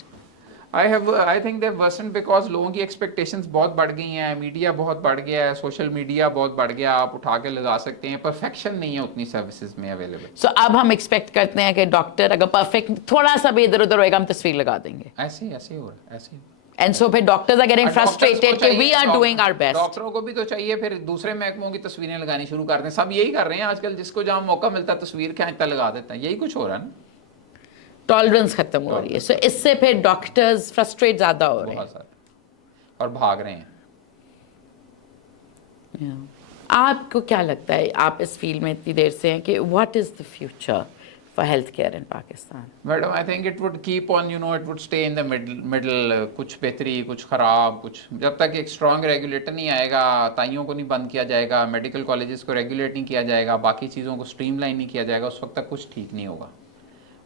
I think they worsen because लोगों की एक्सपेक्टेशंस बहुत बढ़ गई हैं, मीडिया बहुत बढ़ गया है, सोशल मीडिया बहुत बढ़ गया. आप उठा के लगा सकते हैं, परफेक्शन नहीं है उतनी सर्विसेज में अवेलेबल. सो अब हम एक्सपेक्ट करते हैं कि डॉक्टर अगर परफेक्ट थोड़ा सा भी इधर उधर होएगा हम तस्वीर लगा देंगे. ऐसे ही हो रहा है, ऐसे ही. एंड सो फिर डॉक्टर्स आर गेटिंग और डॉक्टर्स को फ्रस्ट्रेटेड कि चाहिए, we are doing our best. डॉक्टरों को भी तो चाहिए फिर दूसरे महकमों की तस्वीरें लगानी शुरू कर दें. सब यही कर रहे हैं आजकल, जिसको जहाँ मौका मिलता है तस्वीर खींचता लगा देता है. यही कुछ हो रहा है ना. टॉलरेंस खत्म हो रही है. सो इससे फिर डॉक्टर्स फ्रस्ट्रेट ज्यादा हो रहे हैं. बहुत सारे, और भाग रहे हैं. Yeah. आपको क्या लगता है, आप इस फील्ड में इतनी देर से हैं, कि what is the future for health care in Pakistan? Madam I think it would keep on, you know, it would stay in the middle. कुछ बेहतरी, कुछ ख़राब, कुछ. जब तक एक स्ट्रॉन्ग रेगुलेटर नहीं आएगा, ताइयों को नहीं बंद किया जाएगा, मेडिकल कॉलेजेस को रेगुलेट नहीं किया जाएगा, बाकी चीज़ों को स्ट्रीमलाइन नहीं किया जाएगा, उस वक्त तक कुछ ठीक नहीं होगा.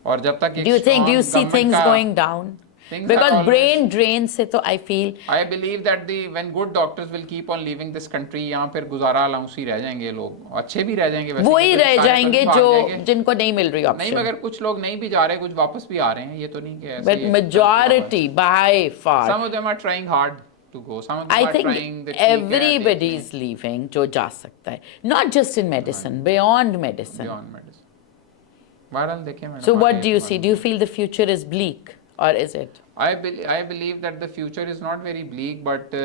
और जब तक Do you see things going down? Things Because are always- brain drain से तो I feel I believe that when good doctors will keep on leaving this country, यहाँ फिर गुजारा लाउंसी रह जाएंगे लोग. अच्छे भी रह जाएंगे वैसे, वो ही क्योंकि रह सारे जाएंगे तो भाग जो जाएंगे. जिनको नहीं मिल रही नहीं, ऑप्शन. मगर कुछ लोग नहीं भी जा रहे, कुछ वापस भी आ रहे हैं. ये तो नहीं कि ऐसे But majority by far, some of them are trying hard to go, some of them I are trying think that everybody is leaving जो जा सकता है. Not just in medicine, beyond medicine. beyond medicine. बहरहाल देखिए madam. So what do you see? Do you feel the future is bleak or is it? I believe that the future is not very bleak, but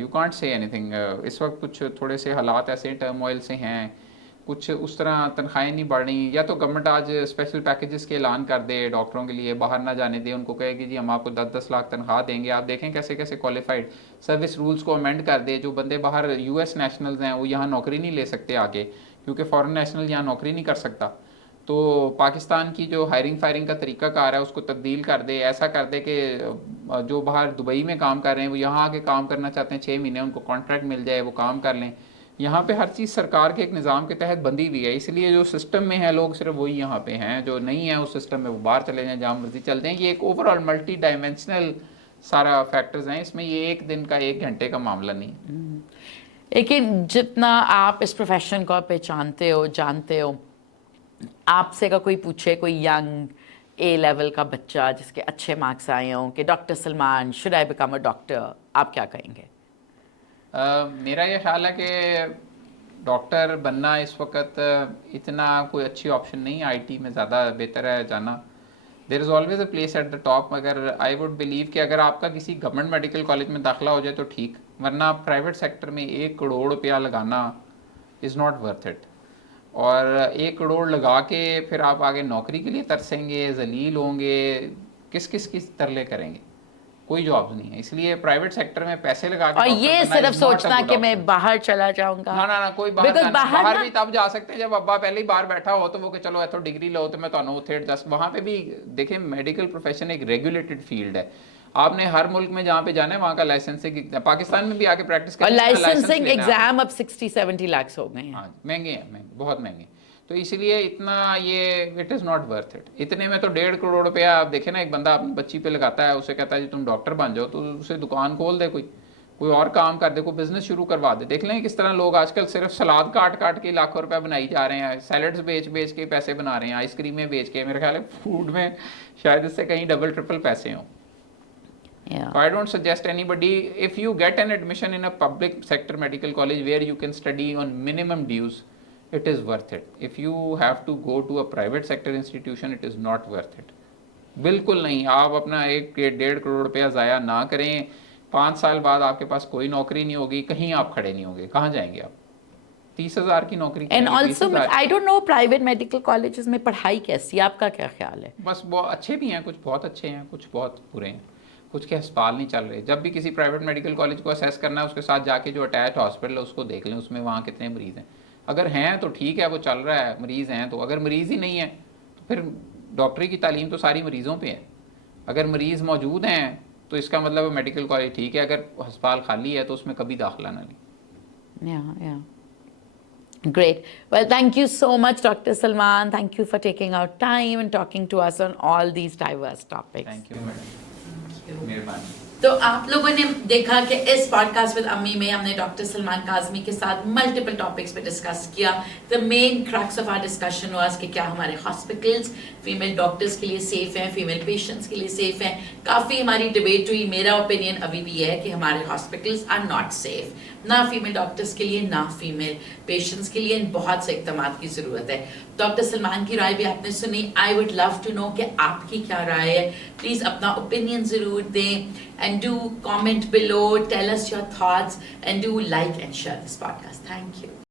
you can't say anything. इस वक्त कुछ थोड़े से हालात ऐसे turmoil से हैं, कुछ उस तरह तनख्वाहें नहीं बढ़ रही. या तो गवर्नमेंट आज स्पेशल पैकेजेस के ऐलान कर दे डॉक्टरों के लिए, बाहर ना जाने दे, उनको कहे कि जी हम आपको 10-10 लाख तनख्वाह देंगे, आप देखें कैसे कैसे क्वालिफाइड. सर्विस रूल्स को अमेंड कर दे, जो बंदे बाहर US नेशनल्स हैं वो यहाँ नौकरी नहीं ले सकते आगे, क्योंकि फॉरेन नेशनल यहाँ नौकरी नहीं कर सकता. तो पाकिस्तान की जो हायरिंग फायरिंग का तरीका कार है उसको तब्दील कर दे. ऐसा कर दे कि जो बाहर दुबई में काम कर रहे हैं वो यहाँ आके काम करना चाहते हैं, 6 महीने उनको कॉन्ट्रैक्ट मिल जाए, वो काम कर लें. यहाँ पे हर चीज़ सरकार के एक निज़ाम के तहत बंदी हुई है, इसलिए जो सिस्टम में है लोग सिर्फ वही यहाँ पे हैं, जो नहीं है उस सिस्टम में वो बाहर चले जाएँ, जहाँ मर्जी चलते हैं. ये एक ओवरऑल मल्टी डायमेंशनल सारा फैक्टर्स हैं इसमें. ये एक दिन का 1 घंटे का मामला नहीं. लेकिन जितना आप इस प्रोफेशन को पहचानते हो, जानते हो, आपसे का कोई पूछे, कोई यंग A लेवल का बच्चा जिसके अच्छे मार्क्स आए हों कि doctor Salman should I become a doctor, आप क्या कहेंगे? मेरा ये ख्याल है कि डॉक्टर बनना इस वक्त इतना कोई अच्छी ऑप्शन नहीं है. IT में ज़्यादा बेहतर है जाना. There is always a place at the top. मगर आई वुड बिलीव कि अगर आपका किसी गवर्नमेंट मेडिकल कॉलेज में दाखिला हो जाए तो ठीक, वरना प्राइवेट सेक्टर में 1 करोड़ रुपया लगाना इज़ नॉट वर्थ इट. और 1 करोड़ लगा के फिर आप आगे नौकरी के लिए तरसेंगे, जलील होंगे, किस तरले करेंगे. کوئی جابس نہیں ہے. اس لیے پرائیویٹ سیکٹر میں پیسے لگا کے اور یہ صرف سوچنا کہ میں باہر چلا جاؤں گا. نا کوئی باہر بھی تب جا سکتے ہیں جب ابا پہلے ہی باہر بیٹھا ہو تو وہ کہ چلو ایتھو ڈگری لو تو میں تانوں اوتھے ایڈجسٹ. وہاں پہ بھی دیکھیں میڈیکل پروفیشن ایک ریگولیٹڈ فیلڈ ہے. آپ نے ہر ملک میں جہاں پہ جانا ہے وہاں کا لائسنسنگ, پاکستان میں بھی آ کے پریکٹس کریں. اور لائسنسنگ ایگزام اب 60-70 لاکھ ہو گئے ہیں. ہاں مہنگے ہیں, بہت مہنگے. تو اس لیے اتنا یہ it is not worth it. اتنے میں تو 1.5 کروڑ روپیہ آپ دیکھیں نا, ایک بندہ اپنی بچی پہ لگاتا ہے, اسے کہتا ہے جی تم ڈاکٹر بن جاؤ, تو اسے دکان کھول دے, کوئی اور کام کر دے, کوئی بزنس شروع کروا دے. دیکھ لیں کس طرح لوگ آج کل صرف سلاد کاٹ کے لاکھوں روپے بنائی جا رہے ہیں, سیلڈز بیچ کے پیسے بنا رہے ہیں, آئس کریمیں بیچ کے. میرے خیال ہے فوڈ میں شاید اس سے کہیں ڈبل ٹرپل پیسے ہوں. So I don't suggest anybody, if you get an admission in a public sector medical college where you can study on minimum dues, it is worth it. If you have to go to a private sector institution, it is not worth it. بالکل نہیں. آپ اپنا 1.5 کروڑ روپیہ ضائع نہ کریں. 5 سال بعد آپ کے پاس کوئی نوکری نہیں ہوگی, کہیں آپ کھڑے نہیں ہوگے, کہاں جائیں گے آپ؟ 30,000 کی نوکری. And also I don't know private medical colleges میں پڑھائی کیسی ہے, آپ کا کیا خیال ہے؟ بس بہت اچھے بھی ہیں, کچھ بہت اچھے ہیں, کچھ بہت برے ہیں, کچھ کے ہسپتال نہیں چل رہے. جب بھی کسی پرائیویٹ میڈیکل کالج کو اسیس کرنا ہے, اس کے ساتھ جا کے جو اٹیچ ہاسپٹل ہے اس کو دیکھ لیں, اس میں وہاں کتنے مریض ہیں. اگر ہیں تو ٹھیک ہے, وہ چل رہا ہے, مریض ہیں تو. اگر مریض ہی نہیں ہے تو پھر ڈاکٹری کی تعلیم تو ساری مریضوں پہ ہے. اگر مریض موجود ہیں تو اس کا مطلب میڈیکل کالج ٹھیک ہے, اگر ہسپتال خالی ہے تو اس میں کبھی داخلہ نہ لیں. Great. Well, thank you so much, Dr. Salman. Thank you for taking out time and talking to us on all these diverse topics. Thank you, madam. مہربانی. تو آپ لوگوں نے دیکھا کہ اس پوڈ کاسٹ ود امی میں ہم نے ڈاکٹر سلمان کاظمی کے ساتھ ملٹیپل ٹاپکس پہ ڈسکس کیا. The main crux of our discussion was کہ کیا ہمارے ہاسپٹلس فیمیل ڈاکٹرس کے لیے سیف ہیں, فیمیل پیشنٹس کے لیے سیف ہیں. کافی ہماری ڈبیٹ ہوئی. میرا اوپینین ابھی بھی ہے کہ ہمارے ہاسپٹلس آر ناٹ سیف, نہ فیمیل ڈاکٹرس کے لیے نہ فیمیل پیشنٹس کے لیے. بہت سے اقدامات کی ضرورت ہے. ڈاکٹر سلمان کی رائے بھی آپ نے سنی. I would love to know کہ آپ کی کیا رائے ہے. پلیز اپنا اوپینین ضرور دیں. And do comment below, tell us your thoughts, and do like and share this podcast. Thank you.